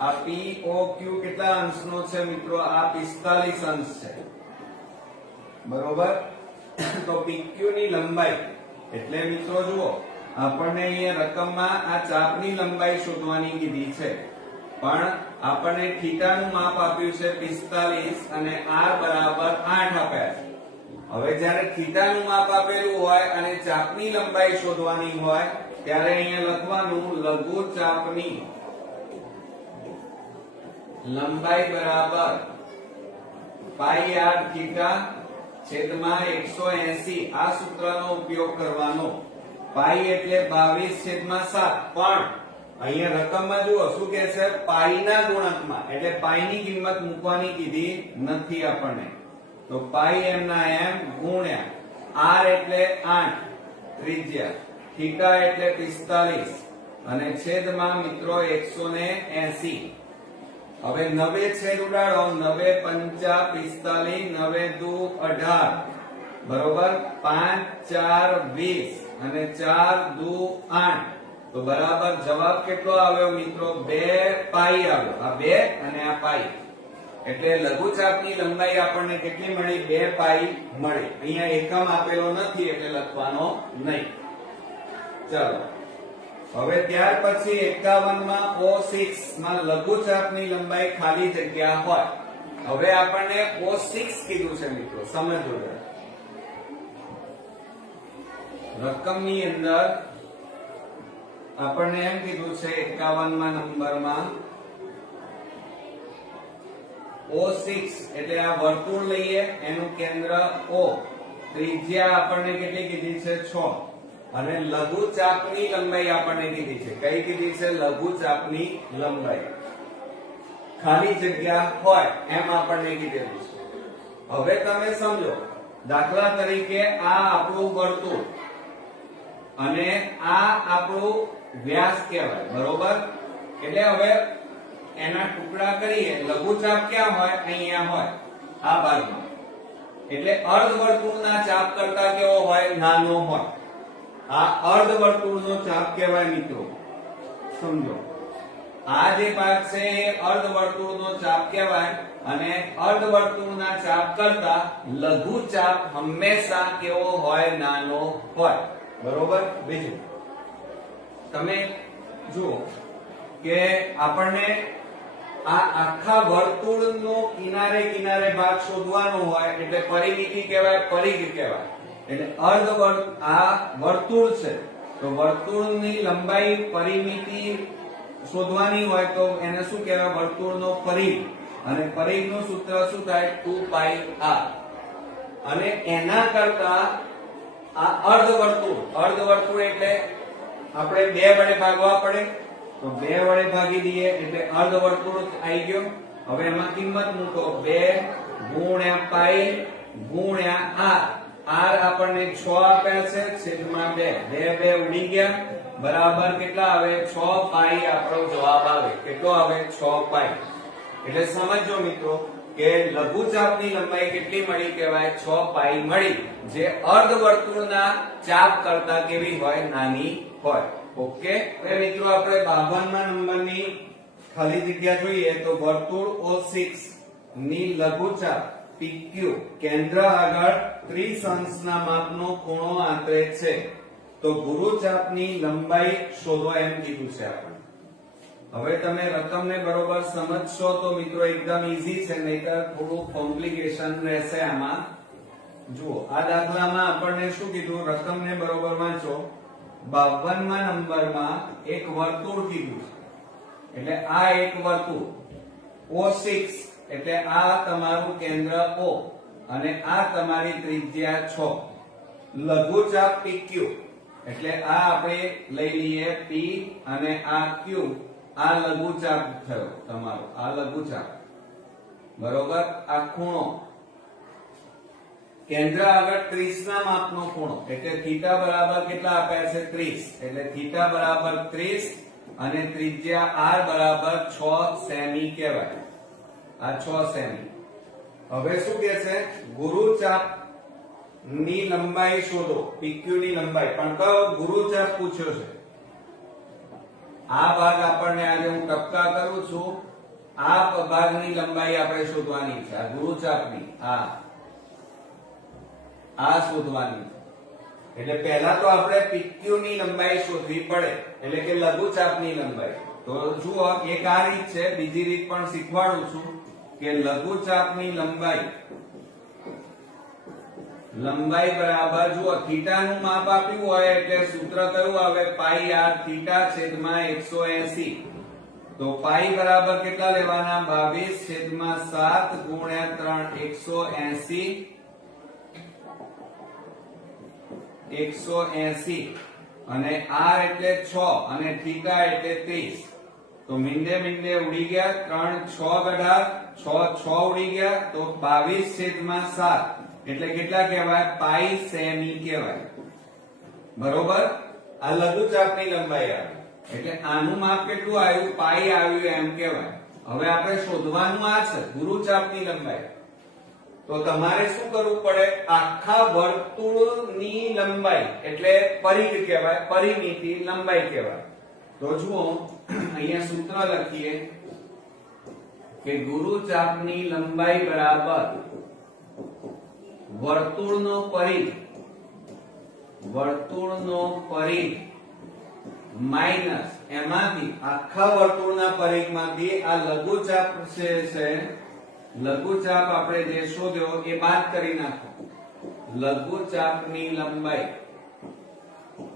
આ POQ કેટલા અંશનો છે મિત્રો? આ 45 અંશ છે. બરોબર, તો PQ ની લંબાઈ એટલે મિત્રો જુઓ, આપણને અહીંયા રકમમાં આ ચાપની લંબાઈ શોધવાની કીધી છે, પણ આપણને થીટાનું માપ આપ્યું છે 45 અને r બરાબર 8 આપ્યા છે. હવે જ્યારે થીટાનું માપ આપેલું હોય અને ચાપની લંબાઈ શોધવાની હોય ત્યારે અહીંયા લખવાનું લઘુચાપની લંબાઈ બરાબર પાઈ r થીટા છેદમાં 180. આ સૂત્રનો ઉપયોગ કરવાનો. પાઈ એટલે 22/7, પણ અહીંયા રકમમાં જુઓ શું કહે છે? પાઈના ગુણકમાં, એટલે પાઈની કિંમત મૂકવાની કીધી નથી આપણને. તો પાઈ એમ ના એમ ગુણ્યા r એટલે 8 ત્રિજ્યા, થીટા એટલે 45 અને છેદમાં મિત્રો 180. હવે 9 છેદ ઉડાડો. 9 પંચા 45, 9 દુ 18 બરોબર 5 4 20 અને 4 દુ 8. તો બરાબર જવાબ કેટલો આવ્યો મિત્રો? 2 પાઈ આવ્યો. આ 2 અને આ પાઈ એટલે લઘુચાપની લંબાઈ આપણને કેટલી મળી? 2 પાઈ મળી. અહીંયા એકમ આપેલો નથી એટલે લખવાનો નહીં. ચાલો, હવે ત્યાર પછી 51 માં O6 માં લઘુચાપની લંબાઈ ખાલી જગ્યા હોય. હવે આપણને O6 કીધું છે મિત્રો, સમજો. રકમની અંદર આપણને એમ કીધું છે 51મા નંબરમાં O6 એટલે આ વર્તુળ લઈએ, એનું કેન્દ્ર O, ત્રિજ્યા આપણને કેટલી કીધી છે? 6 અને લઘુચાપની લંબાઈ આપણને કીધી છે. કઈ કીધી છે? લઘુચાપની લંબાઈ. ખાલી જગ્યા હોય એમ આપણને કીધેલું છે. હવે તમે સમજો, દાખલા તરીકે આ આપણું વર્તુળ અને આ આપણું વ્યાસ કહેવાય. બરોબર, એટલે હવે એના ટુકડા કરીએ. લઘુચાપ ક્યાં હોય? અહીંયા હોય, આ ભાગમાં. એટલે અર્ધવર્તુળના ચાપ કરતા કેવો હોય? નાનો હોય. આ અર્ધવર્તુળનો ચાપ કહેવાય મિત્રો. સમજો, આ જે ભાગ છે એ અર્ધવર્તુળનો ચાપ કહેવાય અને અર્ધવર્તુળના ચાપ કરતા લઘુચાપ હંમેશા કેવો હોય? નાનો હોય. બરોબર. બીજું તમે જુઓ કે આપણને આ આખા વર્તુળનો કિનારે કિનારે ભાગ શોધવાનો હોય એટલે પરિમિતિ કહેવાય, પરિઘ કહેવાય. એટલે આ વર્તુળ છે તો વર્તુળની લંબાઈ પરિમિતિ શોધવાની હોય તો એને શું કહેવાય? વર્તુળનો પરિઘ. અને પરિઘનું સૂત્ર શું થાય? 2 પાઈ r. અને એના કરતા આ અર્ધવર્તુળ એટલે આપણે 2 વડે ભાગવા પડે. તો 2 વડે ભાગી દઈએ એટલે અર્ધવર્તુળ આવી ગયો. હવે એમાં કિંમત મૂકો 2 ગુણ્યા પાઈ ગુણ્યા r આપણને 6 આપ્યા છે છેદમાં 2 2 ઉડી ગયા બરાબર કેટલા આવે 6 પાઈ આપણો જવાબ આવે. કેટલો આવે 6 પાઈ. એટલે સમજો મિત્રો કે લઘુચાપની લંબાઈ કેટલી મળી કહેવાય 6 પાઈ મળી, જે અર્ધવર્તુળના ચાપ કરતા કેવી હોય નાની હોય. ઓકે. હવે મિત્રો આપણે 52મા નંબરની ખાલી જગ્યા જોઈએ તો વર્તુળ O6 ની લઘુચાપ PQ કેન્દ્ર આગળ 30 અંશના માપનો ખૂણો આંતરે છે, તો ગુરુચાપની લંબાઈ શોધો એમ કીધું છે આપણે. હવે તમે રકમને બરોબર સમજશો તો મિત્રો એકદમ ઈઝી છે, નહીતર થોડું કોમ્પ્લિકેશન રહેશે આમાં. જુઓ આ દાખલામાં આપણને શું કીધું, રકમને બરોબર વાંચો. 52મા નંબરમાં એક વર્તુળ કીધું છે, એટલે આ એક વર્તુળ O6 એટલે આ તમારું કેન્દ્ર O અને આ તમારી ત્રિજ્યા 6. લઘુચાપ PQ એટલે આ આપણે લઈ લઈએ P અને આ Q, આ લઘુચાપ થયો તમારો, આ લઘુચાપ બરોબર. આ ખૂણો કેન્દ્ર આગળ 30 ના માપનો ખૂણો એટલે થીટા બરાબર કેટલા આપ્યા છે 30, એટલે થીટા બરાબર 30 અને ત્રિજ્યા r બરાબર 6 સેમી કહેવાય. આ 6 સેમી. હવે શું કહે છે, ગુરુચાપ ની લંબાઈ શોધો, PQ ની લંબાઈ. પણ કયો ગુરુચાપ પૂછ્યો છે? આ ભાગ આપણને આજે હું ટપકા કરું છું, આ ભાગની લંબાઈ આપણે શોધવાની છે. આ ગુરુચાપની આ શોધવાની છે. એટલે પહેલા તો આપણે PQ ની લંબાઈ શોધવી પડે, એટલે કે લઘુચાપની લંબાઈ. તો જુઓ એક આ રીત છે, બીજી રીત પણ શીખવાડું છું કે લઘુચાપની લંબાઈ બરાબર જુઓ થીટાનું માપ આપ્યું હોય એટલે સૂત્ર કયું આવે પાઈ r થીટા છેદમાં 180. તો પાઈ બરાબર કેટલા લેવાના 22 છેદમાં 7 ગુણ્યા 3 180 અને r એટલે 6 અને થીટા એટલે 30. તો મીંડે ઉડી ગયા 3 6 ગઢા 6 ઉડી ગયા, તો 22 છેદમાં 7 એટલે કેટલા કહેવાય પાઈ સેમી કહેવાય. બરોબર. આ લઘુચાપની લંબાઈ આવી, એટલે આનું માપ કેટલું આવ્યું પાઈ આવ્યું એમ કહેવાય. હવે આપણે શોધવાનું આ છે ગુરુચાપની લંબાઈ. તો તમારે શું કરવું પડે, આખા વર્તુળની લંબાઈ એટલે પરિઘ કહેવાય, પરિમિતિ લંબાઈ કહેવાય. તો જુઓ અહીંયા સૂત્ર લખીએ કે ગુરુચાપની લંબાઈ બરાબર વર્તુળનો પરિઘ માઈનસ એમાંથી આખા વર્તુળના પરિઘમાંથી આ લઘુચાપ છે લઘુચાપ આપણે જે શોધ્યો એ બાદ કરી નાખો. લઘુચાપની લંબાઈ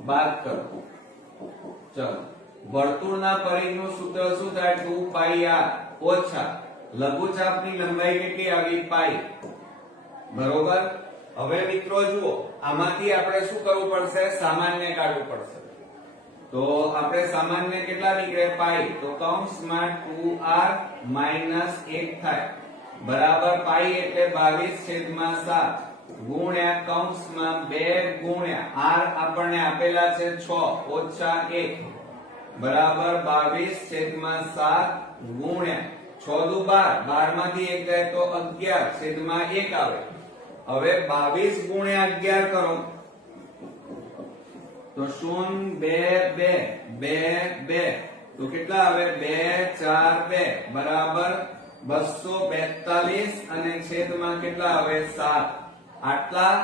બાદ કરો. ચલો વર્તુળના પરિઘનું સૂત્ર શું થાય 2 પાઈ r ઓછા લઘુચાપની લંબાઈ કેટલી આવી પાઈ. બરોબર. હવે મિત્રો જુઓ આમાંથી આપણે શું કરવું પડશે, સામાન્ય કાઢવું પડશે. તો આપણે સામાન્ય કેટલા નીકળે પાઈ, તો કૌંસમાં 2r માઈનસ 1 થાય બરાબર પાઈ એટલે 22 છેદમાં 7 ગુણ્યા કૌંસમાં 2 ગુણ્યા r આપણને આપેલા છે 6 ઓછા 1 બરાબર 22 છેદમાં 7 ગુણ્યા 6 દુ 12, 12 માંથી 1 જાય તો 11 છેદમાં 1 આવે. હવે 22 ગુણ્યા 11 કરો તો 0 2 2 તો કેટલા આવે 2 4 2 બરાબર 242 અને છેદમાં કેટલા આવે 7. આટલા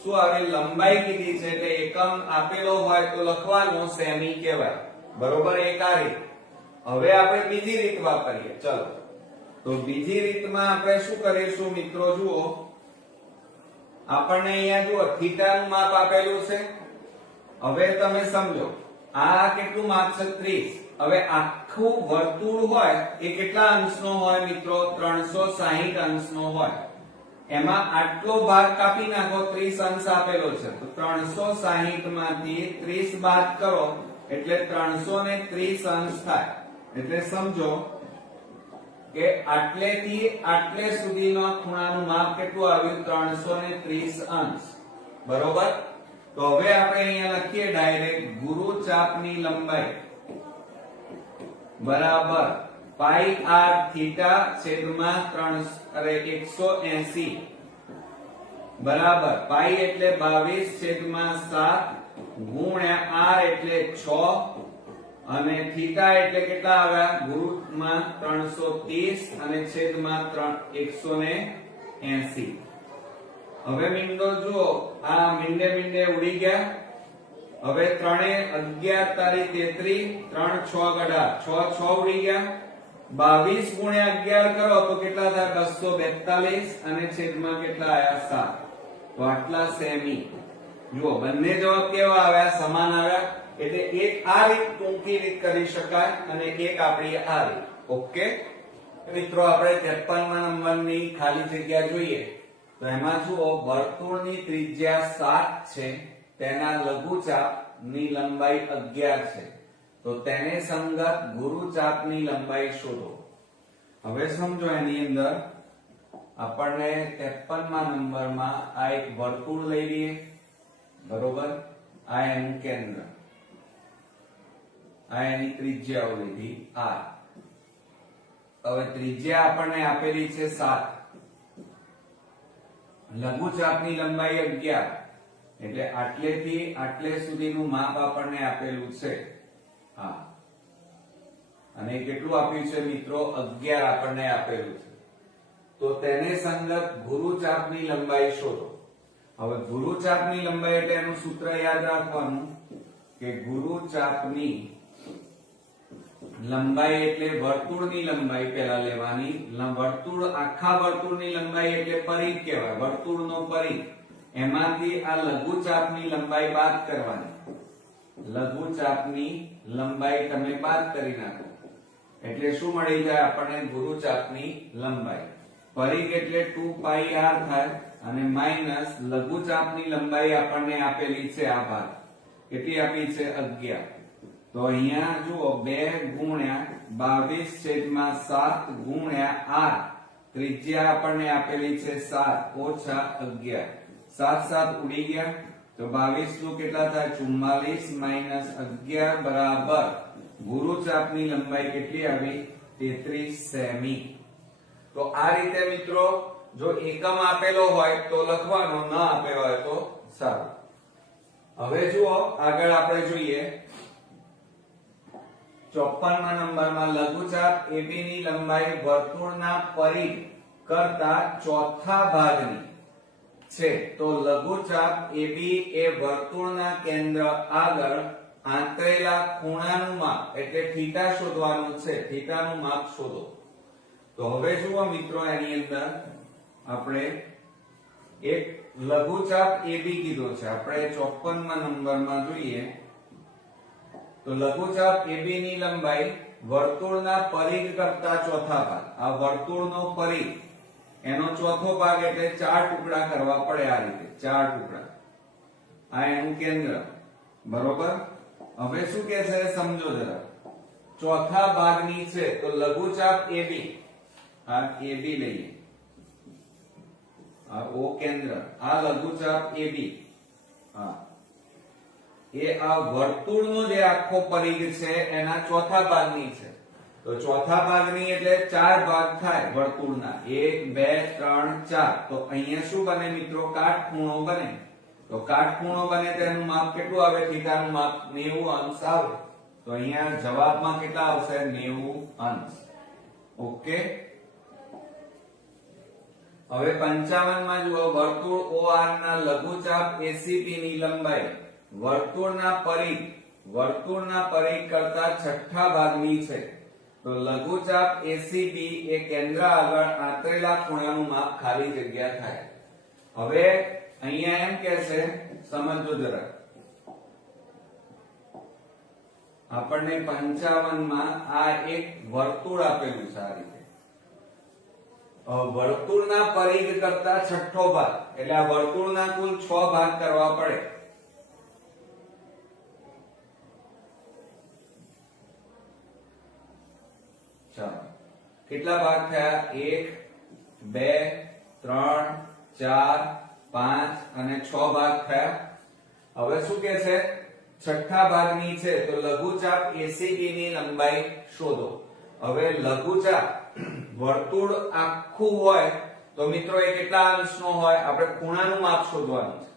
શું આવે લંબાઈ કીધી છે એટલે એકમ આપેલો હોય તો લખવાનો સેમી કહેવાય. બરોબર. એક આ રીત. હવે આપણે બીજી રીત વાપરીએ. ચલો તો બીજી રીતમાં આપણે શું કરીશું મિત્રો, જુઓ આપણને અહીંયા જુઓ થીટાનું માપ આપેલું છે. હવે તમે સમજો આ કેટલું માપ છે 30. હવે આખું વર્તુળ હોય એ કેટલા અંશનો હોય મિત્રો, 360 અંશનો હોય. એમાં આટલો ભાગ કાપી નાખો, 30 અંશ આપેલો છે તો 360 માંથી 30 બાદ કરો એટલે 330 અંશ થાય. એટલે સમજો કે આટલેથી આટલે સુધીનો ખૂણાનું માપ કેટલું આવ્યું? 330 અંશ. બરોબર. તો હવે આપણે અહીંયા લખીએ ડાયરેક્ટ ગુરુચાપની લંબાઈ બરાબર પાઈ આર થીટા છેદમાં 180 બરાબર પાઈ એટલે 22 છેદમાં 7 ગુણ્યા આર એટલે 6 અને થીટા એટલે કેટલા આવ્યા? ગુરુમાં 330 અને છેદમાં 180. હવે મીંડો જુઓ, આ મીંડે ઉડી ગયા. હવે 3 11 તારી 33 3 6 ગડા 6 6 ઉડી ગયા. 22 ગુણ્યા 11 કરો તો કેટલા થાય? 242 અને છેદમાં કેટલા આવ્યા? 7. તો આટલા સેમી. જુઓ બંને જવાબ કેવા આવ્યા? સમાન આવ્યા. એટલે એક આ રીત ટૂંકી રીત કરી શકાય અને એક આપણી આ રીત. ઓકે મિત્રો, આપણે 53મા નંબરની ખાલી જગ્યા જોઈએ તો એમાં જુઓ વર્તુળની ત્રિજ્યા 7 છે, તેના લઘુચાપની લંબાઈ 11 છે. તો તેને સંગત ગુરુચાપની લંબાઈ શોધો. હવે સમજો એની અંદર આપણને 53મા નંબરમાં આ એક વર્તુળ લઈ લઈએ. બરોબર. આ એનું કેન્દ્ર, આ એની ત્રિજ્યાઓ લીધી r. હવે ત્રિજ્યા આપણને આપેલી છે 7, લઘુચાપની લંબાઈ 11 એટલે આટલેથી આટલે સુધીનું માપ આપણને આપેલું છે. હા, અને કેટલું આપ્યું છે મિત્રો? 11 આપણને આપેલું છે. તો તેને સંગત ગુરુચાપની લંબાઈ શોધો. હવે ગુરુચાપની લંબાઈ એટલે એનું સૂત્ર યાદ રાખવાનું કે ગુરુચાપની લંબાઈ એટલે વર્તુળની લંબાઈ પહેલા લેવાની. વર્તુળ, આખા વર્તુળની લંબાઈ એટલે પરિઘ કહેવાય. વર્તુળનો પરિઘ, એમાંથી આ લઘુચાપની લંબાઈ બાદ કરવાની. લઘુચાપની લંબાઈ તમે બાદ કરી નાખો એટલે શું મળી જાય આપણને? ગુરુચાપની લંબાઈ. પરિઘ એટલે 2 પાઈ r થાય અને માઈનસ લઘુચાપની લંબાઈ આપણને આપેલી છે આ ભાગ. કેટલી આપી છે? 11. તો અહીંયા જુઓ 2 ગુણ્યા 22 છેદમાં 7 ગુણ્યા r. ત્રિજ્યા આપણને આપેલી છે 7 ઓછા 11. 7 7 ઉડી ગયા તો 22 નું કેટલા થાય? 44 માઈનસ 11 બરાબર ગુરુચાપની લંબાઈ કેટલી આવી? 33 સેમી. તો આ રીતે મિત્રો જો એકમ આપેલો હોય તો લખવાનો, ન આપેલો હોય તો સારું. હવે જુઓ આગળ આપણે જોઈએ 54મા નંબરમાં લઘુચાપ AB ની લંબાઈ વર્તુળના પરિઘ કરતા ચોથા ભાગની છે. તો લઘુચાપ AB એ વર્તુળના કેન્દ્ર આગળ આંતરેલા ખૂણાનું માપ એટલે થીટા શોધવાનું છે. થીટાનું માપ શોધો. તો હવે જુઓ મિત્રો, એની અંદર આપણે એક લઘુચાપ AB કીધો છે. આપણે 54મા નંબરમાં જોઈએ તો લઘુચાપ AB ની લંબાઈ વર્તુળના પરિઘ કરતા ચોથા ભાગ. આ વર્તુળનો પરિઘ એનો ચોથો ભાગ એટલે 4 ટુકડા કરવા પડે. આ રીતે 4 ટુકડા. આ એનું કેન્દ્ર. બરોબર. હવે શું કે છે સમજો જરા. ચોથા ભાગની છે તો લઘુચાપ AB, આ AB લઈએ, આ O કેન્દ્ર, આ લઘુચાપ AB. હા, એ આ વર્તુળનો જે આખો પરિઘ છે એના ચોથા ભાગની છે. તો ચોથા ભાગની એટલે 4 ભાગ થાય વર્તુળના. 1 2 3 4. તો અહીંયા શું બને મિત્રો? કાટખૂણો બને. તો કાટખૂણો બને તેનું માપ કેટલું આવે? થીટાનું માપ 90 અંશ આવે. તો અહીંયા જવાબમાં કેટલા આવશે? 90 અંશ. ઓકે. હવે 55માં જુઓ વર્તુળ OR ના લઘુચાપ ACP ની લંબાઈ વર્તુળના પરિઘ કરતા છઠ્ઠા ભાગની છે. તો લઘુચાપ ACB એ કેન્દ્ર આગળ આંતરેલા ખૂણાનું માપ ખાલી જગ્યા થાય. હવે અહીંયા એમ કે છે, સમજો જરા. આપણને 55માં આ એક વર્તુળ આપેલું છે. આ રીતે વર્તુળના પરિઘ કરતા છઠ્ઠો ભાગ એટલે આ વર્તુળના કુલ 6 ભાગ કરવા પડે. ચાલો કેટલા ભાગ થયા 1 2 3 4 5 અને 6 ભાગ થયા હવે શું કે છે છઠ્ઠા ભાગની છે તો લઘુચાપ ACB ની લંબાઈ શોધો હવે લઘુચાપ વર્તુળ આખું હોય તો મિત્રો એ કેટલા અંશનો હોય આપણે ખૂણાનું માપ શોધવાનું છે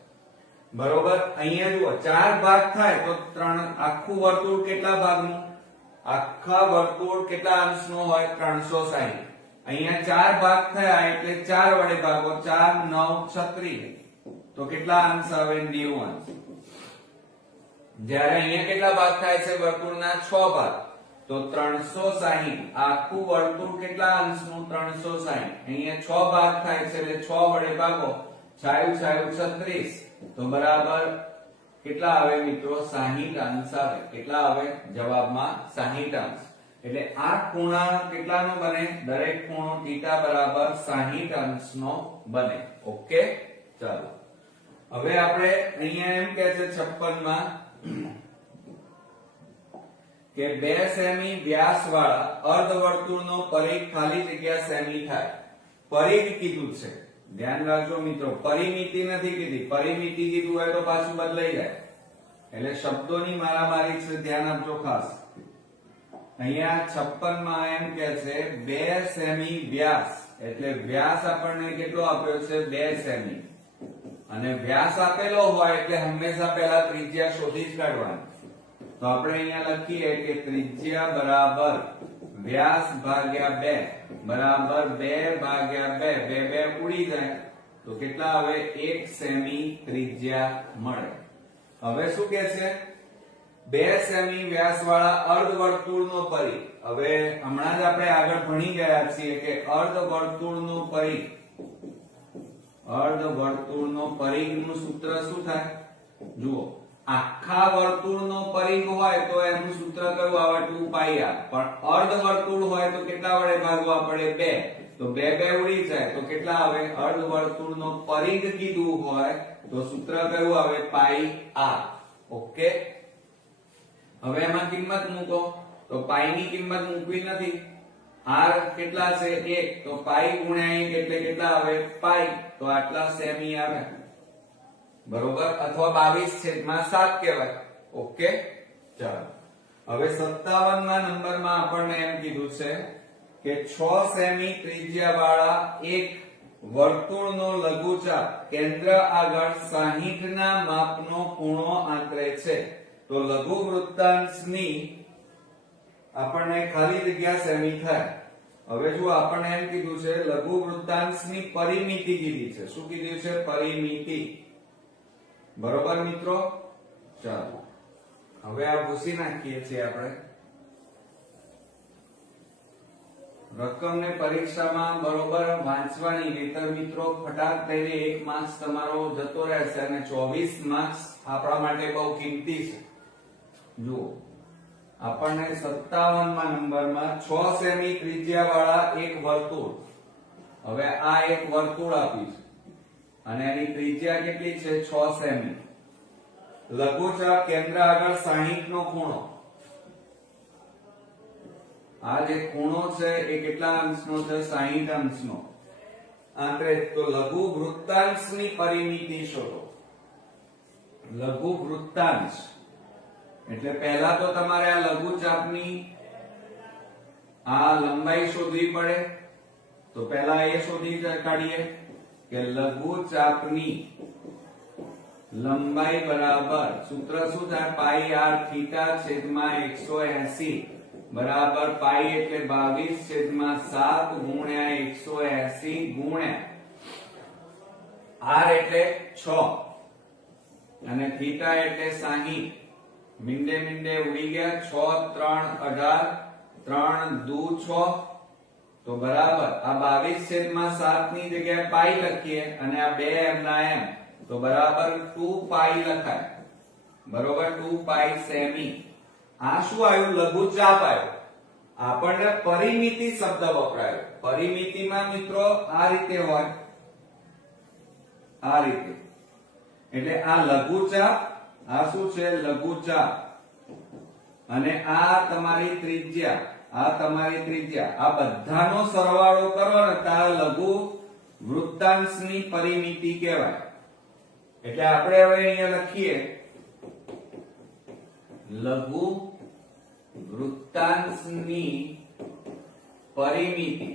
બરોબર અહીંયા જુઓ 4 ભાગ થાય તો 3 આખું વર્તુળ કેટલા ભાગનું આખા વર્તુળ કેટલા અંશનો હોય 360 અહીંયા 4 ભાગ થયા એટલે 4 વડે ભાગો 4 9 36 તો કેટલા અંશ આવે 90 અંશ જ્યારે અહીંયા કેટલા ભાગ થાય છે વર્તુળના 6 ભાગ તો 360 આખું વર્તુળ કેટલા અંશનું 360 અહીંયા 6 ભાગ થાય છે એટલે 6 વડે ભાગો 6 36 તો બરાબર કેટલા આવે મિત્રો 60 અંશ આવે કેટલા આવે જવાબમાં 60 અંશ એટલે આ ખૂણા કેટલાનો બને દરેક ખૂણો θ બરાબર 60 અંશનો બને ઓકે ચાલો હવે આપણે અહીંયા એમ કહે છે 56 માં કે 2 સેમી વ્યાસ વાળા અર્ધવર્તુળનો પરિઘ ખાલી જગ્યા સેમી થાય પરિઘ કીધું છે ધ્યાન રાખજો મિત્રો પરિમિતિ નથી કીધી પરિમિતિ કીધું હોય તો પાછું બદલાઈ જાય એટલે શબ્દોની મારામારી છે ધ્યાન આપજો ખાસ અહીંયા 56 માં એમ કે છે 2 સેમી વ્યાસ એટલે વ્યાસ આપણને કેટલો આપ્યો છે 2 સેમી અને વ્યાસ આપેલો હોય એટલે હંમેશા પહેલા ત્રિજ્યા શોધી જ કાઢવાની તો આપણે અહીંયા લખીએ કે ત્રિજ્યા બરાબર વ્યાસ ભાગ્યા 2 બરાબર 2 ભાગ્યા 2 2 ઉડી જાય તો કેટલા આવે 1 સેમી ત્રિજ્યા મળે હવે શું કે છે 2 સેમી વ્યાસ વાળા અર્ધવર્તુળનો પરિઘ હવે હમણાં જ આપણે આગળ ભણી ગયા છીએ કે અર્ધવર્તુળનો પરિઘનું સૂત્ર શું થાય જુઓ આખા વર્તુળનો પરિઘ હોય તો એનું સૂત્ર કયું આવે 2πr પણ અર્ધવર્તુળ હોય તો કેટલા વડે ભાગવા પડે 2 તો 2 ઉડી જાય તો કેટલા આવે અર્ધવર્તુળનો પરિઘ કીધું હોય તો સૂત્ર કયું આવે πr ઓકે હવે એમાં કિંમત મૂકો તો પાઈ ની કિંમત મૂકવી નથી r કેટલા છે 1 તો પાઈ ગુણ્યા 1 એટલે કેટલા આવે પાઈ તો આટલા સેમી આવે બરોબર અથવા 22/7 કહેવાય ઓકે ચાલો હવે 57 ના નંબરમાં આપણને એમ કીધું છે કે 6 સેમી ત્રિજ્યા વાળા એક વર્તુળનો લઘુચાપ કેન્દ્ર આગળ 60 ના માપનો ખૂણો આંતરે છે તો લઘુ વૃત્તાંશની આપણને ખાલી જગ્યા સેમી થાય હવે જો આપણને એમ કીધું છે લઘુ વૃત્તાંશની પરિમિતિ કીધી છે શું કીધું છે પરિમિતિ બરોબર મિત્રો ચાલો હવે આ ભૂસી નાખીએ છીએ આપણે રકમને પરીક્ષામાં બરોબર વાંચવાની નહીતર મિત્રો ફટાક દઈને 1 માર્ક્સ તમારો જતો રહેશે અને 24 માર્ક્સ આપણા માટે બહુ કિંમતી છે જુઓ આપણને 57 માં નંબરમાં 6 સેમી ત્રિજ્યા વાળા એક વર્તુળ હવે આ એક વર્તુળ આપ્યું છે અને એની ત્રિજ્યા કેટલી છે 6 સેમી લઘુચાપ કેન્દ્ર આગળ 60 નો ખૂણો આ જે ખૂણો છે એ કેટલા અંશનો છે 60 અંશનો આંતરે તો લઘુ વૃત્તાંશની પરિમિતિ શોધો લઘુ વૃત્તાંશ એટલે પહેલા તો તમારે આ લઘુચાપની આ લંબાઈ શોધવી પડે તો પહેલા એ શોધી કાઢીએ કે લઘુચાપની લંબાઈ બરાબર સૂત્ર શું થાય પાઈ r થીટા છેદમાં 180 બરાબર પાઈ એટલે 22/7 ગુણ્યા 180 ગુણ્યા r એટલે 6 અને થીટા એટલે 60 મીંડે ઉડી ગયા 6 3 18 3 દુ 6 તો બરાબર આ 22/7 ની જગ્યાએ પાઈ લખીએ અને આ 2 m ના m તો બરાબર 2 પાઈ લખાય બરોબર 2 પાઈ સેમી આ શું આવ્યું લઘુચાપ આવ્યો આપણને પરિમિતિ શબ્દ વપરાયો પરિમિતિમાં મિત્રો આ રીતે હોય આ રીતે એટલે આ લઘુચાપ આ શું છે લઘુચાપ અને આ તમારી ત્રિજ્યા આ તમારી ત્રિજ્યા, આ બધાનો સરવાળો કરો ને તો આ લઘુ વૃત્તાંશની પરિમિતિ કહેવાય. એટલે આપણે હવે અહીંયા લખીએ લઘુ વૃત્તાંશની પરિમિતિ.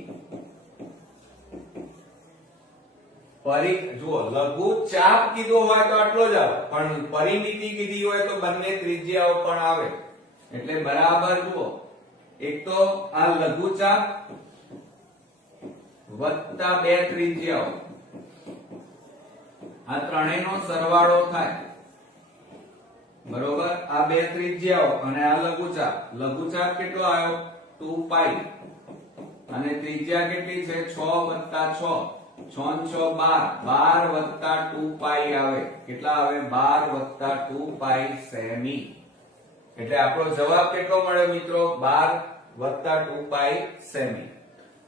જુઓ, લઘુ ચાપ કીધો હોય તો આટલો જ આવે, પણ પરિમિતિ કીધી હોય તો બંને ત્રિજ્યાઓ પણ આવે. એટલે બરાબર જુઓ, એક તો આ લઘુ ચાપ વત્તા બે ત્રિજ્યાઓ, આ ત્રણેયનો સરવાળો થાય. બરોબર, આ બે ત્રિજ્યાઓ અને આ લઘુચાપ. લઘુચાપ કેટલો આવ્યો? 2π. અને ત્રિજ્યા કેટલી છે? 6 વત્તા 6, 6 6 12, 12 વત્તા 2π આવે. કેટલા આવે? 12 વત્તા 2π સેમી. એટલે આપણો જવાબ કેટલો મળ્યો મિત્રો? 12 વત્તા 2π સેમી.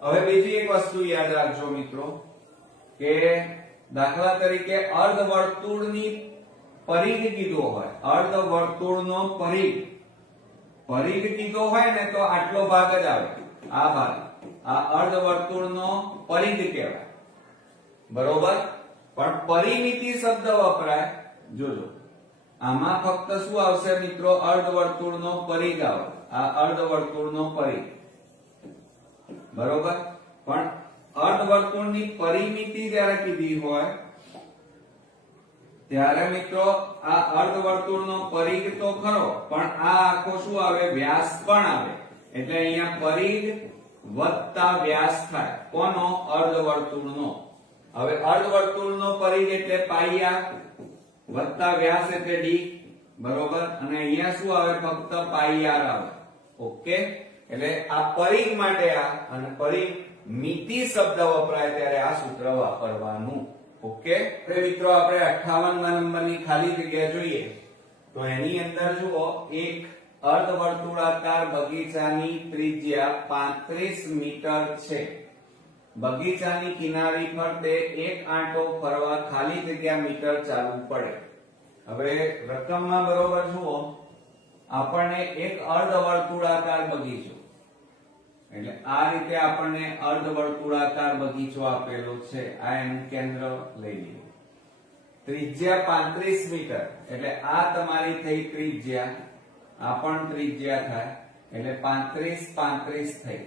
હવે બીજી એક વસ્તુ યાદ રાખજો મિત્રો, કે દાખલા તરીકે અર્ધવર્તુળની પરિઘ કીધો હોય, અર્ધવર્તુળનો પરિઘ કીધો હોય ને તો આટલો ભાગ જ આવે. આ ભાગ, આ અર્ધવર્તુળનો પરિઘ કહેવાય. બરોબર, પણ પરિમિતિ શબ્દ વપરાય. જોજો, આમાં ફક્ત શું આવશે મિત્રો? અર્ધવર્તુળનો પરિઘ આવે. આ અર્ધવર્તુળનો પરિઘ. બરોબર, પણ અર્ધવર્તુળની પરિમિતિ જ્યારે કીધી હોય ત્યારે મિત્રો આ અર્ધવર્તુળનો પરિઘ તો ખરો, પણ આ આખો શું આવે? વ્યાસ પણ આવે. એટલે અહીંયા પરિઘ વત્તા વ્યાસ થાય. કોનો? અર્ધવર્તુળનો. હવે અર્ધવર્તુળનો પરિઘ એટલે પાઈ r વત્તા વ્યાસ એટલે d. બરોબર, અને અહીંયા શું આવે? ફક્ત પાઈ r આવે. ઓકે, એટલે આ પરિઘ માટે આ અને પરિમિતિ શબ્દ વપરાય ત્યારે આ સૂત્ર વાપરવાનું. ઓકે, તો મિત્રો આપણે 58મા નંબરની ખાલી જગ્યા જોઈએ તો એની અંદર જુઓ, એક અર્ધવર્તુળાકાર બગીચાની ત્રિજ્યા 35 મીટર છે. બગીચાની કિનારી ફરતે એક આંટો ફરવા ખાલી જગ્યા મીટર ચાલવું પડે. હવે રકમમાં બરોબર જુઓ, આપણને એક અર્ધવર્તુળાકાર બગીચો, એટલે આ રીતે આપણને અર્ધવર્તુળાકાર બગીચો આપેલો છે. આ એનું કેન્દ્ર લઈ લીધું. ત્રિજ્યા 35 મીટર, એટલે આ તમારી થઈ ત્રિજ્યા, આ પણ ત્રિજ્યા થાય. એટલે 35 35 થઈ.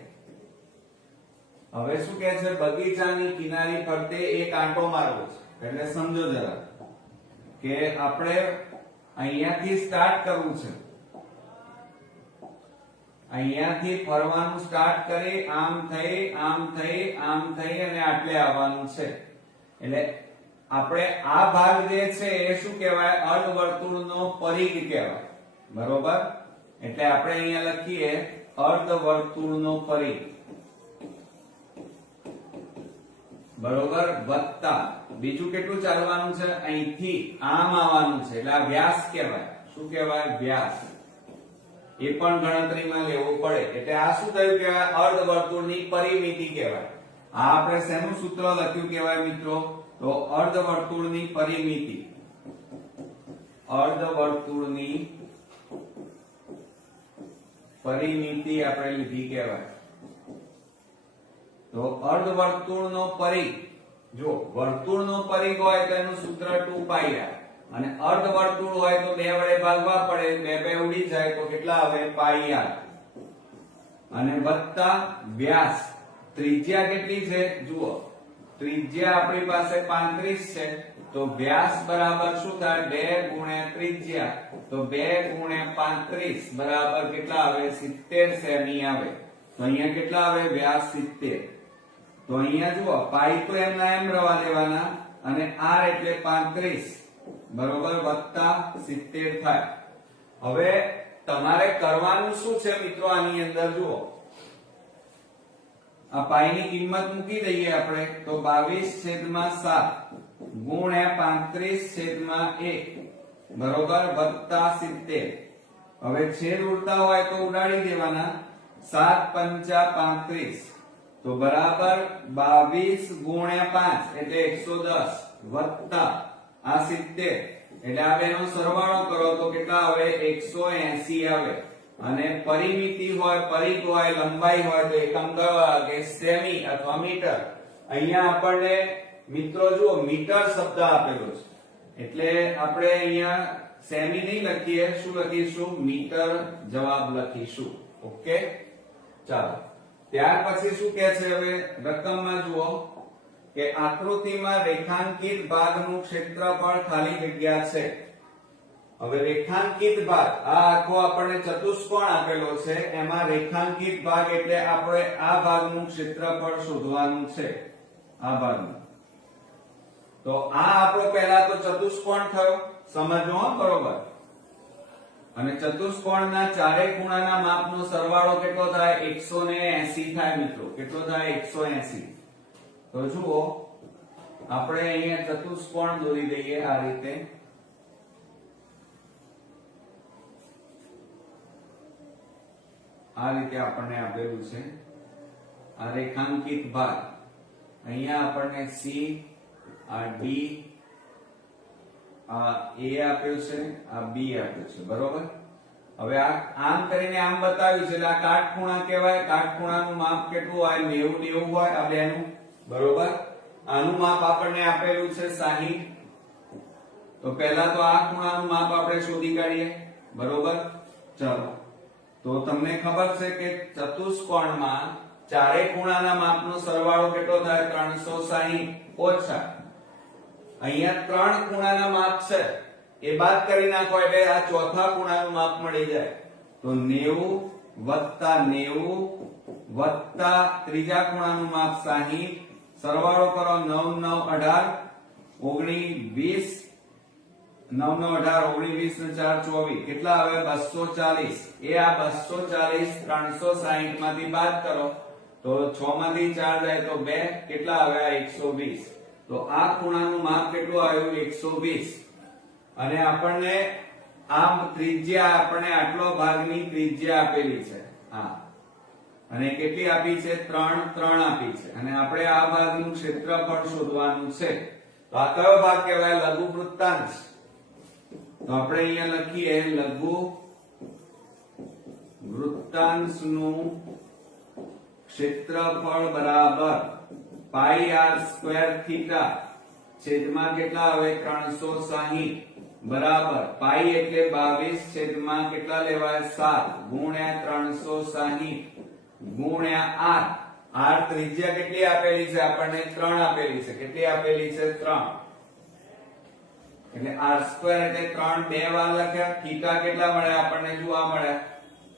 હવે શું કહે છે? બગીચાની કિનારી ફરતે એક આંટો મારવો છે. એટલે સમજો જરા કે આપણે અહીંયાથી સ્ટાર્ટ કરવું છે. અહીંયાથી ફરવાનું સ્ટાર્ટ કરી, આમ થઈ આમ થઈ આમ થઈ અને આટલે આવવાનું છે. એટલે આપણે આ ભાગ જે છે એ શું કહેવાય? અર્ધવર્તુળનો પરિઘ કહેવાય. બરોબર, એટલે આપણે અહીંયા લખીએ અર્ધવર્તુળનો પરિઘ. બરોબર, વત્તા બીજું કેટલું ચાલવાનું છે? અહીંથી આમ આવવાનું છે. એટલે આ વ્યાસ કહેવાય. શું કહેવાય? વ્યાસ. એ પણ ગણતરીમાં લેવું પડે. એટલે આ શું થયું કહેવાય? અર્ધવર્તુળની પરિમિતિ કહેવાય. આ આપણે શેનું સૂત્ર લખ્યું કહેવાય મિત્રો? તો અર્ધવર્તુળની પરિમિતિ. અર્ધવર્તુળની પરિમિતિ આપણે લીધી કહેવાય. તો અર્ધવર્તુળનો પરિઘ, જો વર્તુળનો પરિઘ હોય તો એનું સૂત્ર 2π r, અને અર્ધવર્તુળ હોય તો 2 વડે ભાગવા પડે. 2 2 ઉડી જાય તો કેટલા આવે? પાઈ r. અને વત્તા વ્યાસ. ત્રિજ્યા કેટલી છે? જુઓ, ત્રિજ્યા આપણી પાસે 35 છે, તો વ્યાસ બરાબર શું થાય? 2 ગુણ્યા ત્રિજ્યા, તો 2 ગુણ્યા 35 બરાબર કેટલા આવે? 70 સેમી આવે. તો અહીંયા કેટલા આવે? વ્યાસ 70. તો અહીંયા જુઓ, પાઈ તો એમના એમ રહેવા દેવાના, અને r એટલે 35 બરોબર વત્તા 70 થાય. હવે તમારે કરવાનું શું છે મિત્રો? આની અંદર જુઓ, આ પાઈ ની કિંમત મૂકી દઈએ આપણે, તો 22/7 ગુણ્યા 35/1 બરોબર વત્તા 70. હવે છેદ ઉડતા હોય તો ઉડાડી દેવાના. 7 5 35, તો બરાબર 22 ગુણ્યા 5 એટલે 110 વત્તા આ 70. એટલે આ બેનો સરવાળો કરો તો કેટલા આવે? 180 આવે. અને પરિમિતિ હોય, પરિઘ હોય, લંબાઈ હોય તો એકમ કયો આવે કે સેમી અથવા મીટર. અહીંયા આપણને મિત્રો જુઓ મીટર શબ્દ આપેલો છે એટલે આપણે અહીંયા સેમી નહીં લખીએ, શું લખીશું? મીટર જવાબ લખીશું. ઓકે, ચાલો. ત્યાર પછી શું કહે છે? હવે રકમમાં જુઓ કે આકૃતિમાં રેખાંકિત ભાગનું ક્ષેત્રફળ ખાલી જગ્યા છે. હવે રેખાંકિત ભાગ, આ આખો આપણને ચતુષ્કોણ આપેલો છે, એમાં રેખાંકિત ભાગ એટલે આપણે આ ભાગનું ક્ષેત્રફળ શોધવાનું છે. આ ભાગનું તો આ આપણો પહેલા તો ચતુષ્કોણ થયો, સમજો બરોબર. અને ચતુષ્કોણના ચારેય ખૂણાના માપનો સરવાળો કેટલો થાય? 180 થાય મિત્રો. કેટલો થાય? 180. તો જુઓ આપણે અહીંયા ચતુષ્કોણ દોરી દઈએ આ રીતે. આ રીતે આપણને આપેલું છે આ રેખાંકિત ભાગ. અહીંયા આપણને C, આ D, આ A આપ્યું છે, આ B આપ્યું છે, બરોબર. હવે આ આમ કરીને આમ બતાવ્યું છે એટલે આ કાટખૂણા કહેવાય. કાટખૂણાનું માપ કેટલું હોય? 90 હોય આ બેનું, બરોબર. આનું માપ આપણને આપેલું છે 60. તો પહેલા તો આ ખૂણાનું માપ આપણે શોધી કાઢીએ, બરોબર. ચાલો, તો તમને ખબર છે કે ચતુષ્કોણમાં ચારેય ખૂણાના માપનો સરવાળો કેટલો થાય? 360 ઓછા અહીંયા 3 ખૂણાના માપ છે એ બાદ કરી નાખો એટલે આ ચોથા ખૂણાનું માપ મળી જાય. તો 90 વત્તા 90 વત્તા ત્રીજા ખૂણાનું માપ 60, સરવાળો કરો 9 9 18 19 20, 9 9 18 19 20 ને 4 24, કેટલા આવે? 240. એ આ 240 360 માંથી બાદ કરો તો 6 માંથી 4 જાય તો 2, કેટલા આવે? 120. તો આ ખૂણાનું માપ કેટલું આવ્યું? 120. અને આપણને આ ત્રિજ્યા, આપણને આટલો ભાગની ત્રિજ્યા આપેલી છે હા, અને કેટલી આપી છે? 3 3 આપી છે. અને આપણે આ ભાગનું ક્ષેત્રફળ શોધવાનું છે. તો આ કયો ભાગ કહેવાય? લઘુ વૃત્તાંશ. તો આપણે અહીંયા લખીએ લઘુ વૃત્તાંશનું ક્ષેત્રફળ બરાબર પાઈ r સ્ક્વેર થીટા છેદમાં કેટલા આવે? 360 બરાબર પાઈ એટલે 22 છેદમાં કેટલા લેવાય? 7 ગુણ્યા 360 ગુણ્યા r. r ત્રિજ્યા કેટલી આપેલી છે? આપણને 3 આપેલી છે. કેટલી આપેલી છે? 3. એટલે r સ્ક્વેર એટલે 3 બે વાર લખ્યા. થીટા કેટલા મળ્યા આપણને? જોવા મળ્યા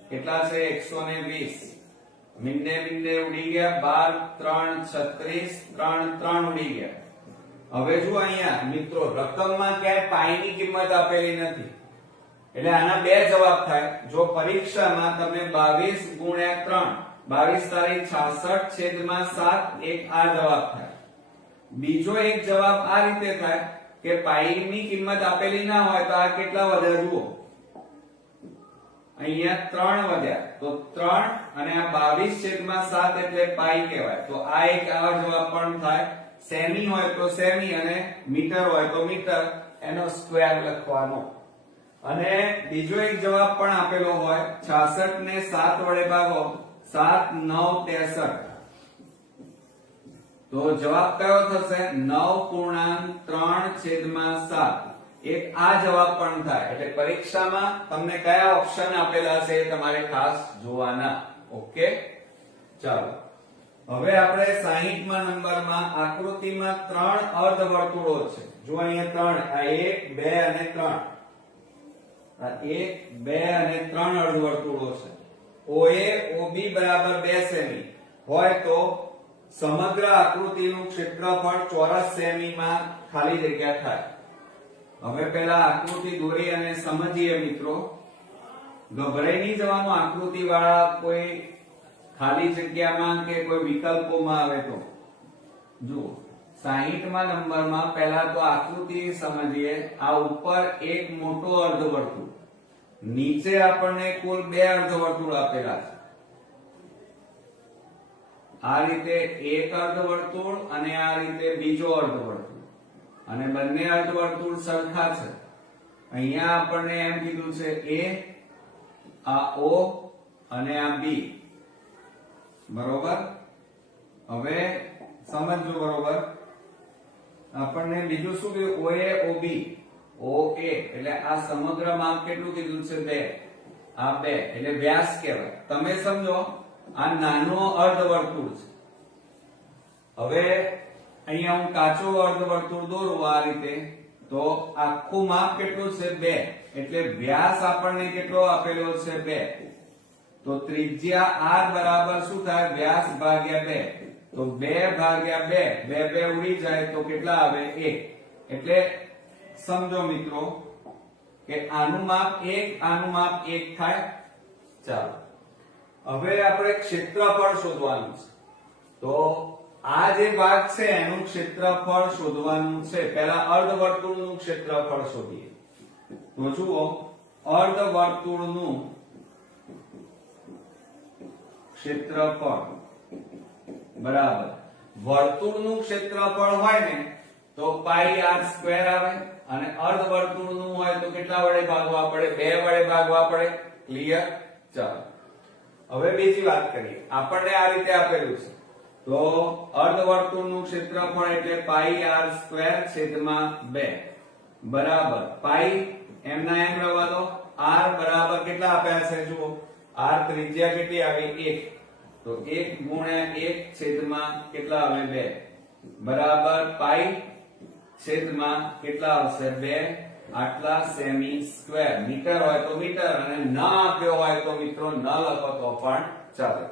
કેટલા છે? 120. મિંડે મિંડે ઉડી ગયા 12 3 36, 3 3 ઉડી ગયા. હવે જો અહીંયા મિત્રો રકમમાં ક્યાંય પાઈ ની કિંમત આપેલી નથી એટલે આના બે જવાબ થાય. જો પરીક્ષામાં તમે 22 ગુણ્યા 3 22 તારીખ 66 છેદમાં 7 એક આ જવાબ થાય. બીજો એક જવાબ આ રીતે થાય કે પાઈ ની કિંમત આપેલી ના હોય તો આ કેટલા વધ્યા જુઓ, અહીંયા 3 વધ્યા. તો 3 અને આ 22 છેદમાં 7 એટલે પાઈ કહેવાય. તો આ એક આવા જવાબ પણ થાય. સેમી હોય તો સેમી અને મીટર હોય તો મીટર, એનો સ્ક્વેર લખવાનો. અને બીજો એક જવાબ પણ આપેલો હોય 66 ને 7 વડે ભાગો 7 9 63. તો જવાબ કયો થશે? 9.3 છેદમાં 7. એક આ જવાબ પણ થાય. એટલે પરીક્ષામાં તમને કયા ઓપ્શન આપેલા છે એ તમારે ખાસ જોવાના. ઓકે, ચાલો. હવે આપણે 60મા નંબરમાં આકૃતિમાં 3 અર્ધવર્તુળો છે. જો અહીંયા 3, આ 1 2 અને 3, આ 1 2 અને 3 અર્ધવર્તુળો છે. OA OB બરાબર 2 સેમી હોય તો સમગ્ર આકૃતિનું ક્ષેત્રફળ ચોરસ સેમીમાં ખાલી જગ્યા થાય. હવે પહેલા આકૃતિ દોરી અને સમજીએ મિત્રો. ગભરાઈ નહીં જવાનું આકૃતિ વાળા કોઈ ખાલી જગ્યામાં કે કોઈ વિકલ્પોમાં આવે તો. જુઓ 60મા નંબરમાં પહેલા તો આકૃતિ સમજીએ. આ ઉપર એક મોટો અર્ધવર્તુળ, નીચે આપણને કુલ 2 અર્ધવર્તુળ આપેલા છે. આ રીતે એક અર્ધવર્તુળ અને આ રીતે બીજો અર્ધવર્તુળ, અને બંને અર્ધવર્તુળ સરખા છે. અહીંયા આપણને એમ કીધું છે A, આ O અને આ B, બરોબર. હવે સમજો બરોબર. આપણને બીજું શું કીધું? OA OB OA એટલે આ સમગ્ર માપ કેટલું કીધું છે? 2. આ 2 એટલે વ્યાસ કહેવાય. તમે સમજો આ નાનો અર્ધવર્તુળ છે. હવે અહીંયા હું કાચો અર્ધવર્તુળ દોરું આ રીતે, તો આખું માપ કેટલું છે? 2. એટલે વ્યાસ આપણને કેટલો આપેલો છે? 2. તો ત્રિજ્યા r બરાબર શું થાય? વ્યાસ ભાગ્યા 2. તો 2 ભાગ્યા 2, 2 ઉડી જાય તો કેટલા આવે? 1. એટલે સમજો મિત્રો કે આનું માપ 1, આનું માપ 1 થાય. ચાલો હવે આપણે ક્ષેત્રફળ શોધવાનું છે. તો આ જે ભાગ છે એનું ક્ષેત્રફળ શોધવાનું છે. પહેલા અર્ધવર્તુળનું ક્ષેત્રફળ શોધીએ. તો જુઓ, અર્ધવર્તુળનું ક્ષેત્રફળ બરાબર વર્તુળનું ક્ષેત્રફળ હોય ને તો પાઈ r સ્ક્વેર આવે, અને અર્ધવર્તુળનું હોય તો કેટલા વડે ભાગવા પડે? 2 વડે ભાગવા પડે. ક્લિયર? ચાલો હવે બીજી વાત કરીએ. આપણને આ રીતે આપેલું છે, તો અર્ધવર્તુળનું ક્ષેત્રફળ એટલે પાઈ r સ્ક્વેર છેદમાં 2 બરાબર પાઈ એમના એમ રહેવા દો. r બરાબર કેટલા આપ્યા છે? જુઓ, r ત્રિજ્યા કેટલી આવી? 1. તો 1 ગુણ્યા 1 છેદમાં કેટલા આવે? 2 બરાબર પાઈ છેદમાં કેટલા આવશે? 2 આટલા સેમી સ્ક્વેર. મીટર હોય તો મીટર, અને ન આપ્યો હોય તો મિત્રો ન લખો તો પણ ચાલે.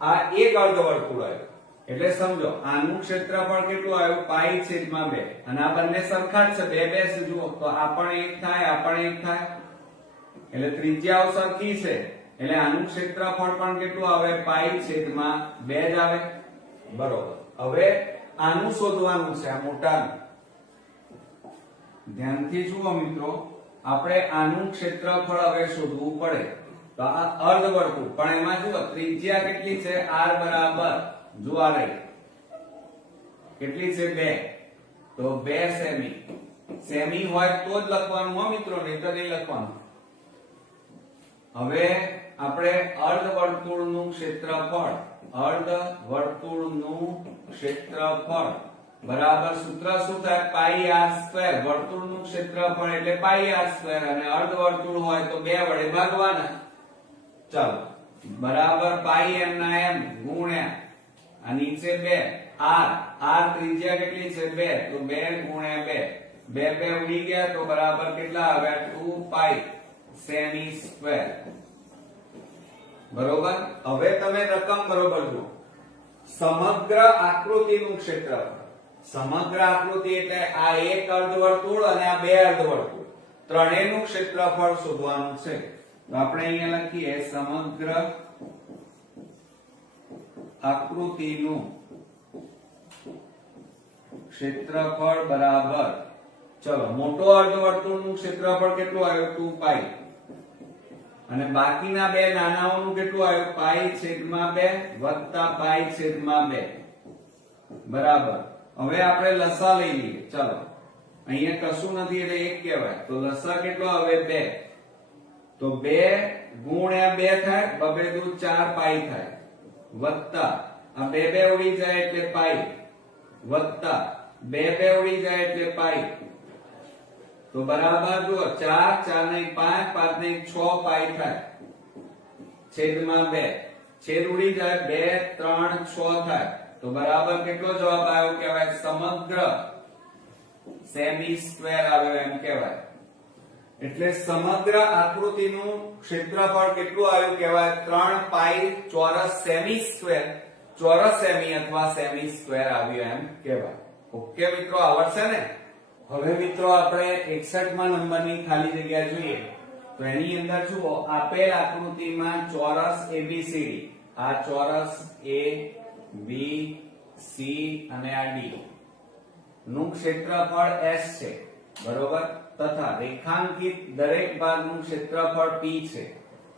આ એક અર્ધવર્તુળ આવ્યું. એટલે સમજો આનું ક્ષેત્રફળ કેટલું આવ્યું? પાઈ છેદમાં 2. અને આ બંને સરખા જ છે, 2 2 જુઓ તો આ પણ 1 થાય, આ પણ 1 થાય. એટલે ત્રિજ્યાઓ સરખી છે, એટલે આનું ક્ષેત્રફળ પણ કેટલું આવે? પાઈ છેદમાં 2 જ આવે. બરોબર. હવે આનું શોધવાનું છે, આ મોટાનું. ધ્યાનથી જુઓ મિત્રો, આપણે આનું ક્ષેત્રફળ હવે શોધવું પડે. તો આ અર્ધવર્તુળ, પણ એમાં જુઓ ત્રિજ્યા કેટલી છે? r બરાબર જુઓ આ રહી કેટલી છે? 2. તો 2 સેમી. સેમી હોય તો જ લખવાનું હો મિત્રો, નહીં તો નહીં લખવાનું. હવે આપણે અર્ધવર્તુળનું ક્ષેત્રફળ, અર્ધવર્તુળનું ક્ષેત્રફળ બરાબર સૂત્ર શું થાય? પાઈ r સ્ક્વેર. વર્તુળનું ક્ષેત્રફળ એટલે પાઈ r સ્ક્વેર, અને અર્ધવર્તુળ હોય તો 2 વડે ભાગવાના. ચાલો બરાબર પાઈ એમ ના એમ ગુણ્યા આ નીચે 2 r ત્રિજ્યા કેટલી છે? 2. તો 2 ગુણ્યા 2, 2 ઉડી ગયા તો બરાબર કેટલા આવ્યા? 2 પાઈ સેમી સ્ક્વેર. બરોબર. હવે તમે રકમ બરોબર જુઓ. સમગ્ર આકૃતિનું ક્ષેત્રફળ, સમગ્ર આકૃતિ એટલે આ એક અર્ધવર્તુળ અને આ 2 અર્ધવર્તુળ, ત્રણેયનું ક્ષેત્રફળ શોધવાનું છે. તો આપણે અહીંયા લખીએ સમગ્ર આકૃતિનું ક્ષેત્રફળ બરાબર, ચલો મોટો અર્ધવર્તુળનું ક્ષેત્રફળ કેટલું આવ્યું? 2 પાઈ. અને બાકીના 2 નાનાઓનું કેટલું આવ્યું? પાઈ છેદમાં 2 વત્તા પાઈ છેદમાં 2 બરાબર. હવે આપણે લસા લઈ લઈએ. ચલો અહીંયા કશું નથી એટલે 1 કહેવાય. તો લસા કેટલો આવે? 2. તો 2 ગુણ્યા 2 થાય, 2 દુ 4 પાઈ થાય, વત્તા આ 2 ઉડી જાય એટલે પાઈ, વત્તા 2 ઉડી જાય એટલે પાઈ. તો બરાબર જુઓ 4 4 ને 5 5 ને 6 પાઈ થાય, છેદમાં 2. છેદ ઉડી જાય 2 3 6 થાય. તો બરાબર કેટલો જવાબ આવ્યો કહેવાય? સમગ્ર સેમી સ્ક્વેર આવ્યો એમ કહેવાય. એટલે સમગ્ર આકૃતિનું ક્ષેત્રફળ કેટલું આવ્યું કહેવાય? 3 પાઈ ચોરસ સેમી સ્ક્વેર, ચોરસ સેમી અથવા સેમી સ્ક્વેર આવ્યું એમ કહેવાય. ઓકે મિત્રો, આવડશે ને? હવે મિત્રો આપણે 61માં નંબરની ખાલી જગ્યા જોઈએ. તો એની અંદર જુઓ, આપેલ આકૃતિમાં ચોરસ ABCD, આ ચોરસ A B C અને આ D નું ક્ષેત્રફળ S છે, બરોબર, તથા રેખાંકિત દરેક ભાગનું ક્ષેત્રફળ P છે.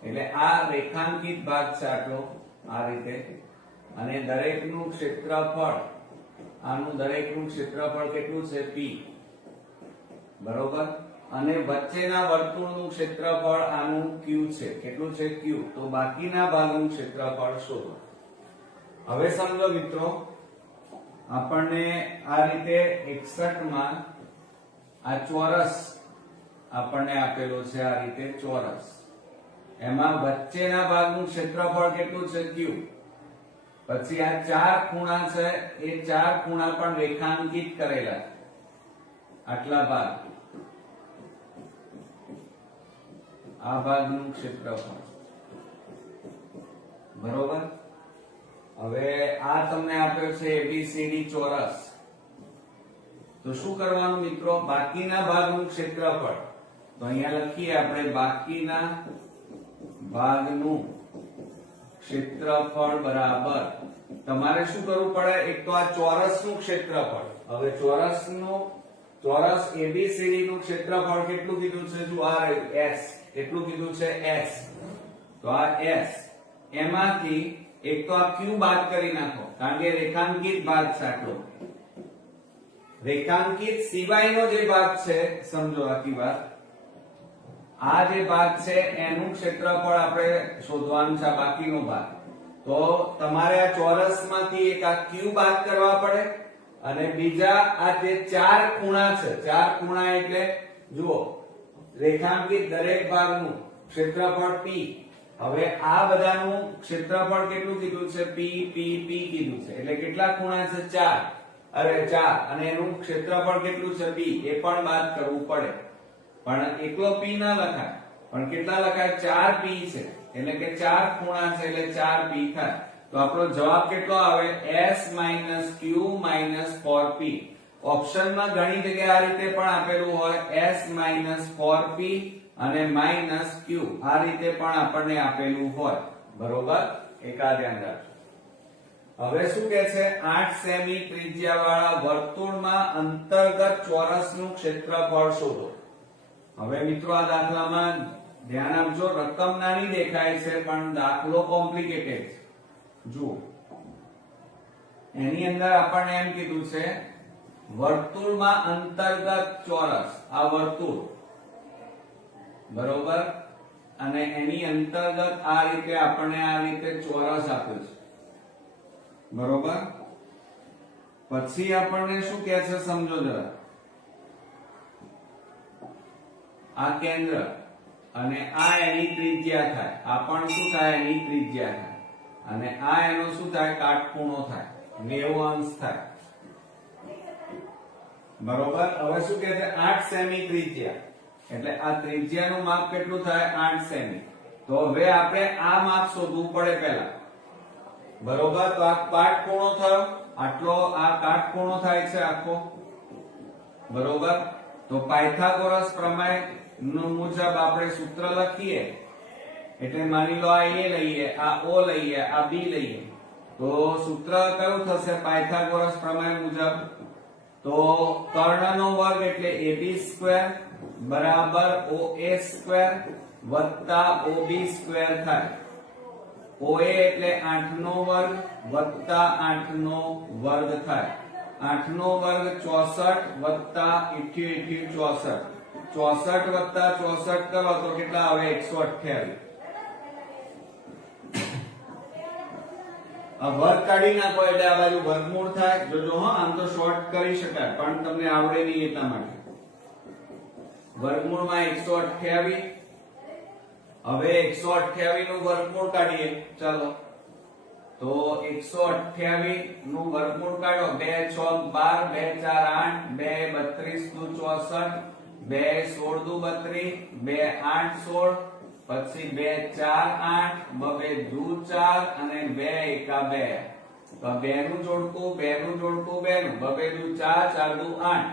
એટલે આ રેખાંકિત ભાગ છે આટલો આ રીતે, અને દરેકનું ક્ષેત્રફળ, આનું દરેકનું ક્ષેત્રફળ કેટલું છે? P. બરોબર. અને વચ્ચેના વર્તુળનું ક્ષેત્રફળ આનું q છે. કેટલું છે? q. તો બાકીના ભાગનું ક્ષેત્રફળ શોધો. હવે સમજો મિત્રો, આપણને આ રીતે 61 માં આ ચોરસ આપણને આપેલો છે, આ રીતે ચોરસ. એમાં વચ્ચેના ભાગનું ક્ષેત્રફળ કેટલું છે? q. પછી આ ચાર ખૂણા છે, એ ચાર ખૂણા પણ રેખાંકિત કરેલા છે. આટલા ભાગ, આ ભાગનું ક્ષેત્રફળ. બરોબર. હવે આ તમને આપ્યો છે એબીસીડી ચોરસ. તો શું કરવાનું મિત્રો? બાકીના ભાગનું ક્ષેત્રફળ. તો અહીંયા લખીએ આપણે, બાકીના ભાગનું ક્ષેત્રફળ બરાબર, તમારે શું કરવું પડે? એક તો આ ચોરસનું ક્ષેત્રફળ. હવે ચોરસ એબીસીડી નું ક્ષેત્રફળ કેટલું કીધું છે? જો આ s કેટલું કીધું છે? s. તો આ s, એમાંથી એક તો આ q બાદ કરી નાખો, કારણ કે રેખાંકિત ભાગ છે આટલો. રેખાંકિત સિવાયનો જે ભાગ છે, સમજો આખી વાત, આ જે ભાગ છે એનું ક્ષેત્રફળ આપણે શોધવાનું છે, બાકીનો ભાગ. તો તમારે આ ચોરસમાંથી એક આ q બાદ કરવા પડે, અને બીજા આ જે ચાર ખૂણા છે, ચાર ખૂણા એટલે જુઓ, રેખાંકિત દરેક ભાગનું ક્ષેત્રફળ p. હવે આ બધાનું ક્ષેત્રફળ કેટલું કીધું છે? p p p કીધું છે. એટલે કેટલા ખૂણા છે? ચાર. ચાર. અને એનું ક્ષેત્રફળ કેટલું છે? p. એ પણ બાદ કરવું પડે. પણ એકલો p ના લખાય, પણ કેટલા લખાય? 4p છે. એટલે કે ચાર ખૂણા છે એટલે 4p થાય. તો આપણો જવાબ કેટલો આવે? s - q - 4p. ઓપ્શનમાં ઘણી જગ્યાએ આ રીતે પણ આપેલું હોય, s - 4p અને -q. આ રીતે પણ આપણને આપેલું હોય. બરોબર. એક આ ધ્યાન રાખજો. હવે શું કે છે? 8 સેમી ત્રિજ્યાવાળા વર્તુળમાં અંતર્ગત ચોરસનું ક્ષેત્રફળ શોધો. હવે મિત્રો આ દાખલામાં ધ્યાન આપજો, રકમ નાની દેખાય છે પણ દાખલો કોમ્પ્લિકેટેડ છે. જુઓ, એની અંદર આપણને એમ કીધું છે, વર્તુળમાં અંતર્ગત ચોરસ. આ વર્તુળ, બરોબર, અને એની અંતર્ગત આ રીતે આપણને આ રીતે ચોરસ આપ્યો છે. બરોબર. પછી આપણને શું કહે છે? સમજો જરા. આ કેન્દ્ર અને આ એની ત્રિજ્યા થાય. આ પણ શું થાય? એની ત્રિજ્યા થાય. અને આ એનો શું થાય? કાટખૂણો થાય, 90 અંશ થાય. બરોબર. હવે શું કહે છે? 8 સેમી ત્રિજ્યા. એટલે આ ત્રિજ્યાનું માપ કેટલું થાય? 8 સેમી. તો હવે આપણે આ માપ શોધવું પડે પહેલા. બરોબર. તો આ કાટખૂણો થયો, આટલો આ કાટખૂણો થાય છે આખો. બરોબર. તો પાયથાગોરસ પ્રમેય મુજબ આપણે સૂત્ર લખીએ. એટલે માની લો આ a લઈએ, આ o લઈએ, આ b લઈએ. તો સૂત્ર કયું થશે પાયથાગોરસ પ્રમેય મુજબ? તો કર્ણનો વર્ગ એટલે ab² બરાબર oa² વત્તા ob² થાય. oa એટલે 8 નો વર્ગ વત્તા 8 નો વર્ગ થાય. 8 નો વર્ગ 64 વત્તા 88 64. 64 વત્તા 64 કરો તો કેટલા આવે? 128. આ વર્ગ કાઢી નાખો એટલે આ બાજુ વર્ગમૂળ થાય. જોજો હા, આમ તો શોર્ટ કરી શકાય પણ તમને આવડે નહીં એટલા માટે. વર્ગમૂળમાં 128. હવે 128 નું વર્ગમૂળ કાઢીએ. ચાલો, તો 128 નું વર્ગમૂળ કાઢો. 2 6 12, 2 4 8, 2 32 દુ 64, 2 16 દુ 32, 2 8 16, પછી 2 4 8, 2 દુ 4 અને 2 એકા 2. તો 2 નું જોડકું 2 નું જોડકું 2 નું, 2 દુ 4, 4 દુ 8.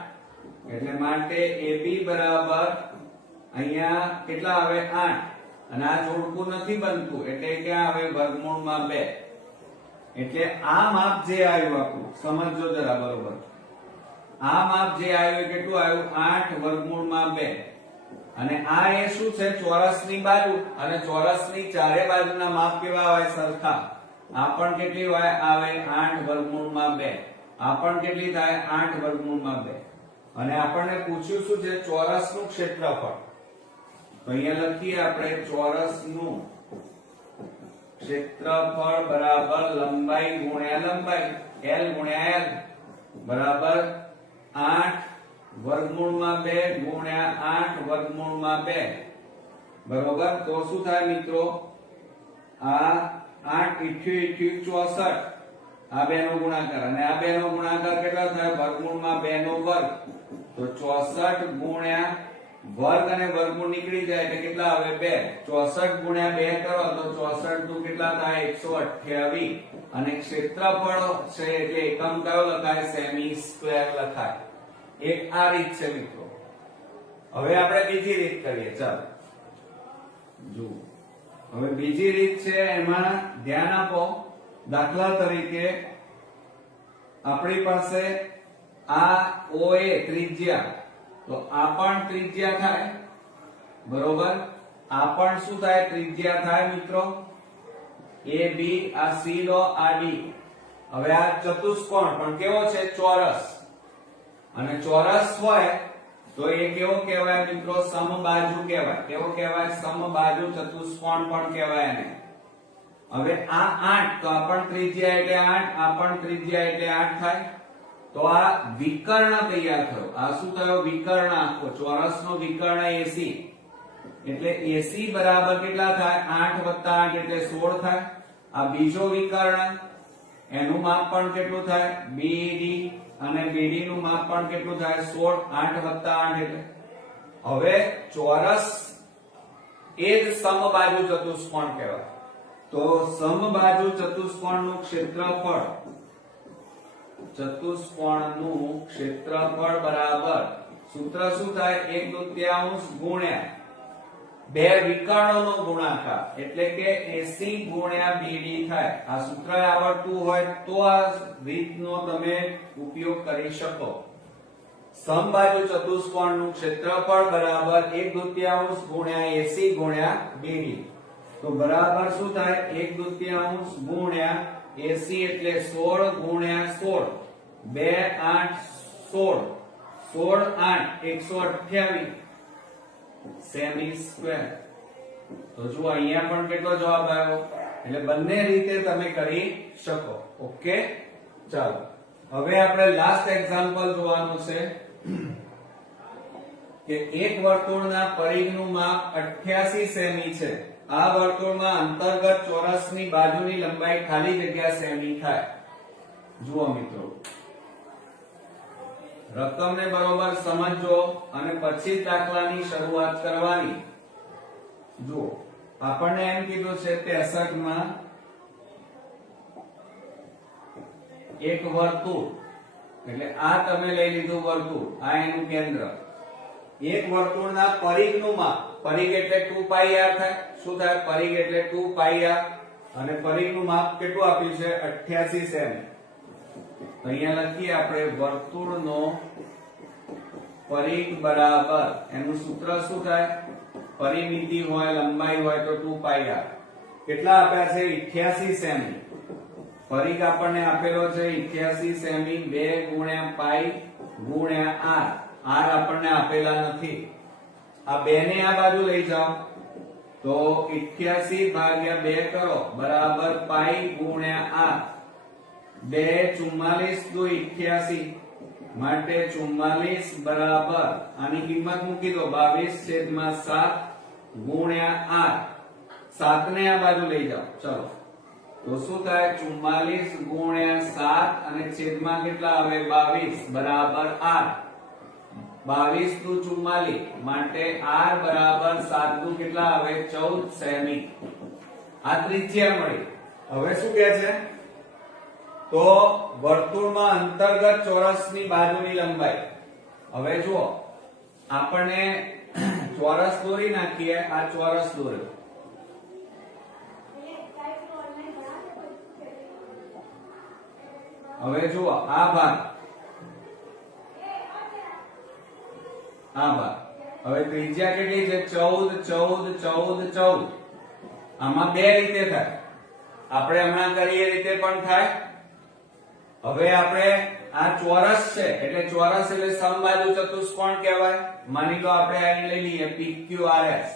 એટલે માટે AB બરાબર અહીંયા કેટલા આવે? 8. અને આ જોડકું નથી બનતું એટલે ક્યાં આવે? વર્ગમૂળમાં 2. એટલે આ માપ જે આવ્યું આપણું, સમજજો જરા બરોબર. આ માપ જે આવ્યું એ કેટલું આવ્યું? 8 વર્ગમૂળમાં 2. અને આ એ શું છે? ચોરસની બાજુ. અને ચોરસની ચારે બાજુના માપ કેવા હોય? સરખા. આ પણ કેટલી હોય? આવે 8 વર્ગમૂળમાં 2. આ પણ કેટલી થાય? 8 વર્ગમૂળમાં 2. અને આપણને પૂછ્યું શું છે? ચોરસનું ક્ષેત્રફળ. તો અહીંયા લખીએ આપણે ચોરસનું ક્ષેત્રફળ બરાબર લંબાઈ ગુણ્યા લંબાઈ, L ગુણ્યા L બરાબર 8 વર્ગમૂળમાં 2 ગુણ્યા 8 વર્ગમૂળમાં 2 બરોબર. તો શું થાય મિત્રો? આ 8 × 64 આ બે નો ગુણાકાર અને આ બે નો ગુણાકાર કેટલો થાય? વર્ગમૂળમાં 2 નો વર્ગ. તો 64 ગુણ્યા વર્ગ અને વર્ગમૂળ નીકળી જાય એટલે કેટલા આવે? 2. 64 ગુણ્યા 2 કરો તો 64 નું કેટલા થાય? 128. અને ક્ષેત્રફળ છે એટલે એકમ કયો લખાય? સેમી સ્ક્વેર લખાય. એક આ રીત છે મિત્રો. હવે આપણે બીજી રીત કરીએ. ચાલો જુઓ. હવે બીજી રીત છે, એમાં ધ્યાન આપો. દાખલા તરીકે આપણી પાસે આ OA ત્રિજ્યા, તો આ પણ ત્રિજ્યા થાય બરોબર. આ પણ શું થાય? ત્રિજ્યા થાય મિત્રો. AB આ C લો, આ D. હવે આ ચતુષ્કોણ પણ કેવો છે? ચોરસ. અને ચોરસ હોય તો એ કેવો કહેવાય મિત્રો? સમબાજુ કહેવાય. કેવો કહેવાય? સમબાજુ ચતુષ્કોણ પણ કહેવાય એને. હવે આ 8, તો આ પણ ત્રિજ્યા એટલે 8, આ પણ ત્રિજ્યા એટલે 8 થાય. તો આ વિકર્ણ તૈયાર થયો. આ શું થયો? વિકર્ણ. આખો ચોરસનો વિકર્ણ AC. એટલે AC બરાબર કેટલા થાય? 8 + 8 એટલે 16 થાય. આ બીજો વિકર્ણ, એનું માપ પણ કેટલું થાય? BD. અને BD નું માપ પણ કેટલું થાય? 16. 8 + 8 એટલે. હવે ચોરસ એ જ સમબાજુ ચતુષ્કોણ કહેવાય. તો સમબાજુ ચતુષ્કોણનું ક્ષેત્રફળ, ચતુષ્કોણનું ક્ષેત્રફળ બરાબર સૂત્ર શું થાય? 1/2 ગુણ્યા બે વિકર્ણોનો ગુણાકાર એટલે કે AC ગુણ્યા BD થાય. આ સૂત્ર આવડતું હોય તો આ રીતનો તમે ઉપયોગ કરી શકો. સમબાજુ ચતુષ્કોણનું ક્ષેત્રફળ બરાબર 1/2 ગુણ્યા AC ગુણ્યા BD. તો બરાબર શું થાય? 1/2 ગુણ્યા AC એટલે 16 ગુણ્યા 16. 2 8 16. 16 8 128 સેમી સ્ક્વેર. તો જો અહીંયા પણ કેટલો જવાબ આવ્યો? એટલે બંને રીતે તમે કરી શકો. ઓકે, ચાલો હવે આપણે લાસ્ટ એક્ઝામ્પલ જોવાનું છે કે એક વર્તુળના પરિઘનું માપ 88 સેમી છે. આ વર્તુળમાં અંતર્ગત ચોરસની બાજુની લંબાઈ ખાલી જગ્યા સેમી થાય. જુઓ મિત્રો, રકમને બરોબર સમજો અને પછી દાખલાની શરૂઆત કરવાની. જુઓ, આપણને એમ કીધું છે 63 માં એક વર્તુળ, એટલે આ તમે લઈ લીધું વર્તુળ, આ એનું કેન્દ્ર. એક વર્તુળના પરિઘનું માપ, પરિઘ એટલે 2πr થાય. શું થાય? પરિઘ એટલે 2πr. અને પરિઘનું માપ કેટલું આપ્યું છે? 88 સેમી. અહીંયા લખીએ આપણે વર્તુળનો પરિઘ બરાબર, એનું સૂત્ર શું થાય? પરિમિતિ હોય, લંબાઈ હોય તો 2πr. કેટલા આપ્યા છે? 88 સેમી. પરિઘ આપણને આપેલો છે 88 સેમી. 2 ગુણ્યા પાઈ ગુણ્યા r. r આપણને આપેલા નથી. આ 2 ને આ બાજુ લઈ જાઓ તો 88 ભાગ્યા 2 કરો બરાબર પાઈ ગુણ્યા r. 2 44 દુ 88 માટે 44 બરાબર આની કિંમત મૂકી દો 22/7 ગુણ્યા r. 7 ને આ બાજુ લઈ જાઓ. ચલો તો શું થાય? 44 ગુણ્યા 7 અને છેદમાં કેટલા આવે? 22 બરાબર r. 22 દુ 44 માટે r બરાબર 7 દુ કેટલા આવે? 14 સેમી. આ ત્રિજ્યા મળી. હવે શું કહે છે? તો વર્તુળમાં અંતર્ગત ચોરસની બાજુની લંબાઈ. હવે જુઓ, આપણને ચોરસ દોરી નાખીએ. આ ચોરસ દોર્યો. હવે જુઓ, આ ભાગ, આ ભાગ. હવે ત્રિજ્યા કેટલી છે? 14 14 14 14. આમાં બે રીતે થાય. આપણે હમણાં કરીએ રીતે પણ થાય. હવે આપણે આ ચોરસ છે એટલે ચોરસ એટલે સમબાજુ ચતુષ્કોણ કહેવાય. માની લો આપણે અહીં લઈ લઈએ PQRS.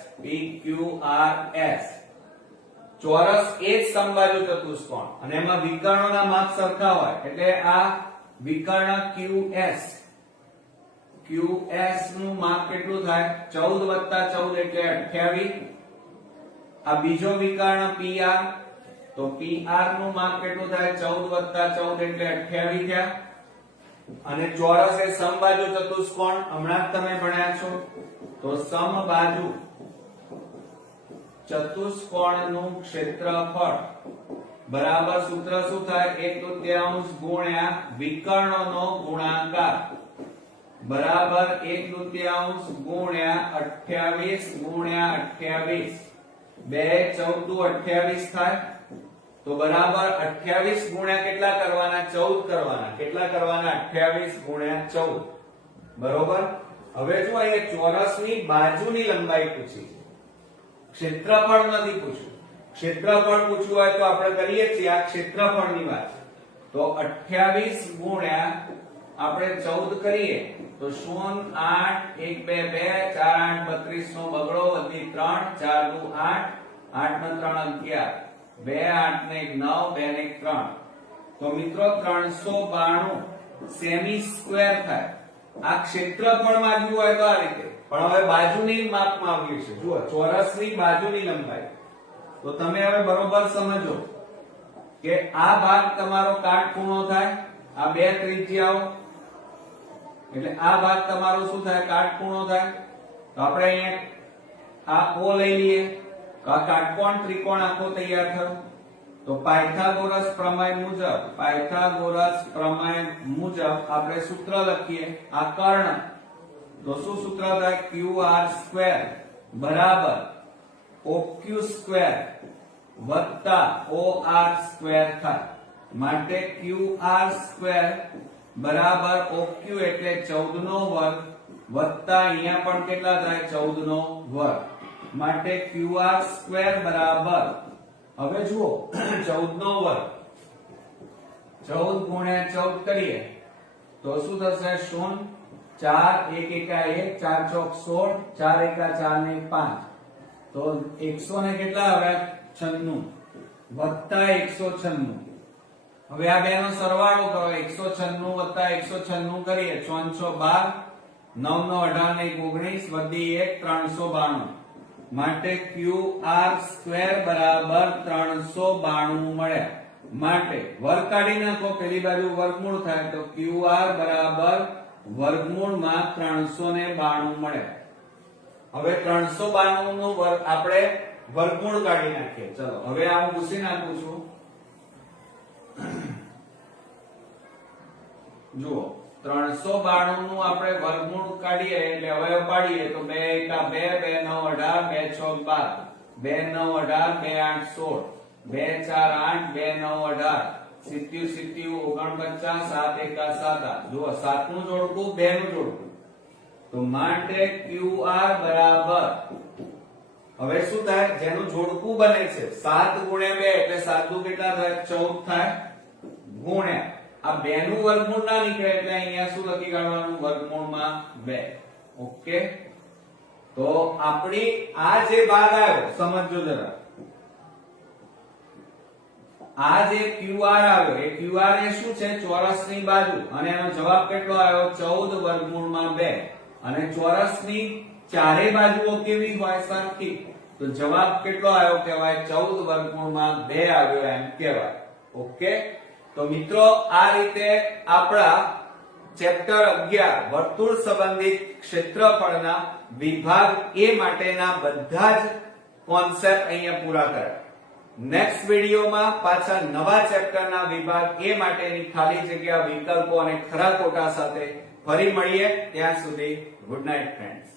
ચોરસ એ જ સમબાજુ ચતુષ્કોણ અને એમાં વિકર્ણોના માપ સરખા હોય એટલે આ વિકર્ણ QS નું માપ કેટલું થાય? 14 + 14 એટલે 28. આ બીજો વિકર્ણ PR, તો PR નું માપ કેટલું થાય? 14 + 14 એટલે 28 થયા. અને ચોરસ એ સમબાજુ ચતુષ્કોણ હમણાં જ તમે ભણ્યા છો. તો સમબાજુ ચતુષ્કોણનું ક્ષેત્રફળ બરાબર સૂત્ર શું થાય? 1/3 ગુણ્યા વિકર્ણોનો ગુણાકાર બરાબર 1/3 ગુણ્યા 28 ગુણ્યા 28. 2 14 28 થાય. તો બરાબર 28 ગુણ્યા કેટલા કરવાના? 14 કરવાના. કેટલા કરવાના? 28 ગુણ્યા 14. બરોબર. હવે જો અહીંયા ચોરસની બાજુની લંબાઈ પૂછી છે, ક્ષેત્રફળ નથી પૂછ્યું. ક્ષેત્રફળ પૂછવું હોય તો આપણે કરીએ છીએ આ ક્ષેત્રફળની વાત. તો 28 ગુણ્યા આપણે 14 કરીએ તો 0 8 1 2 2 4 8 32 નો બગડો વધી 3 4 દુ 8 8 નો 3 11 2 8 ને 1 9 2 ને 1 3. તો મિત્રો 392 સેમી સ્ક્વેર થાય. આ ક્ષેત્રફળ માંગ્યું હોય તો આ રીતે, પણ હવે બાજુની માપમાં આવ્યું છે. જુઓ ચોરસની બાજુની લંબાઈ. તો તમે હવે બરોબર સમજો કે આ ભાગ તમારો કાટખૂણો થાય. આ બે ત્રિજ્યાઓ એટલે આ ભાગ તમારો શું થાય? કાટખૂણો થાય. તો આપણે અહીંયા આ O લઈ લઈએ તો આ કાટકોણ ત્રિકોણ આખો તૈયાર થયો. તો પાયથાગોરસ પ્રમેય મુજબ આપણે સૂત્ર લખીએ. આ કર્ણ, તો શું સૂત્ર થાય? QR² બરાબર OQ² વત્તા OR² થાય. માટે QR² બરાબર OQ એટલે 14 નો વર્ગ વત્તા અહીંયા પણ કેટલા થાય? 14 નો વર્ગ. માટે QR² બરાબર, હવે જુઓ 14 નો વર્ગ 14 ગુણ્યા 14 કરીએ તો શું થશે? 0 4 1 1 4 4 16 4 1 4 ને 5. તો 100 ને કેટલા આવે? 96 વત્તા 196. હવે આ બેનો સરવાળો કરો. 196 વત્તા 196 કરીએ 412 9 નો 18 ને 19 વધી 1 392. માટે QR² બરાબર 392 મળ્યા. માટે વર્ગ કાઢી નાખો. પેલી બાજુ વર્ગમૂળ થાય તો QR બરાબર વર્ગમૂળમાં 392 મળે. હવે 392 નું આપણે વર્ગમૂળ કાઢી નાખીએ. ચલો હવે આ હું પૂછી નાખું છું. જુઓ 392 નું આપણે વર્ગમૂળ કાઢીએ એટલે અવયવ પાડીએ તો 2 1 2 2 9 18 2 6 12 2 9 18 2 8 16 2 4 8 2 9 18 70 70 49 7 1 7. જુઓ 7 નું જોડકું 2 નું જોડકું. તો માટે QR બરાબર, હવે શું થાય? જેનું જોડકું બને છે 7 ગુણ્યા 2 એટલે 7 દુ કેટલા થાય? 14 થાય. ગુણ્યા આ 2 નું વર્ગમૂળ ના નીકળે એટલે અહીંયા શું લખી કાઢવાનું? વર્ગમૂળમાં 2. ઓકે. તો આપણી આ જે ભાગ આવ્યો સમજો જરા. આ જે QR આવ્યો એ QR એ શું છે? ચોરસની બાજુ. અને એનો જવાબ કેટલો આવ્યો? 14 વર્ગમૂળમાં 2. અને ચોરસની ચારે બાજુઓ કેવી હોય? સરખી. તો જવાબ કેટલો આવ્યો કહેવાય? 14 વર્ગમૂળમાં 2 આવ્યો એમ કહેવાય. ઓકે. તો મિત્રો આ રીતે આપણા ચેપ્ટર 11 વર્તુળ સંબંધિત ક્ષેત્રફળના વિભાગ A માટેના બધા જ કોન્સેપ્ટ અહીંયા પૂરા કર્યા. નેક્સ્ટ વિડિયોમાં પાછા નવા ચેપ્ટરના વિભાગ A માટેની ખાલી જગ્યા, વિકલ્પો અને ખરા ખોટા સાથે ફરી મળીએ. ત્યાં સુધી ગુડ નાઇટ ફ્રેન્ડ્સ.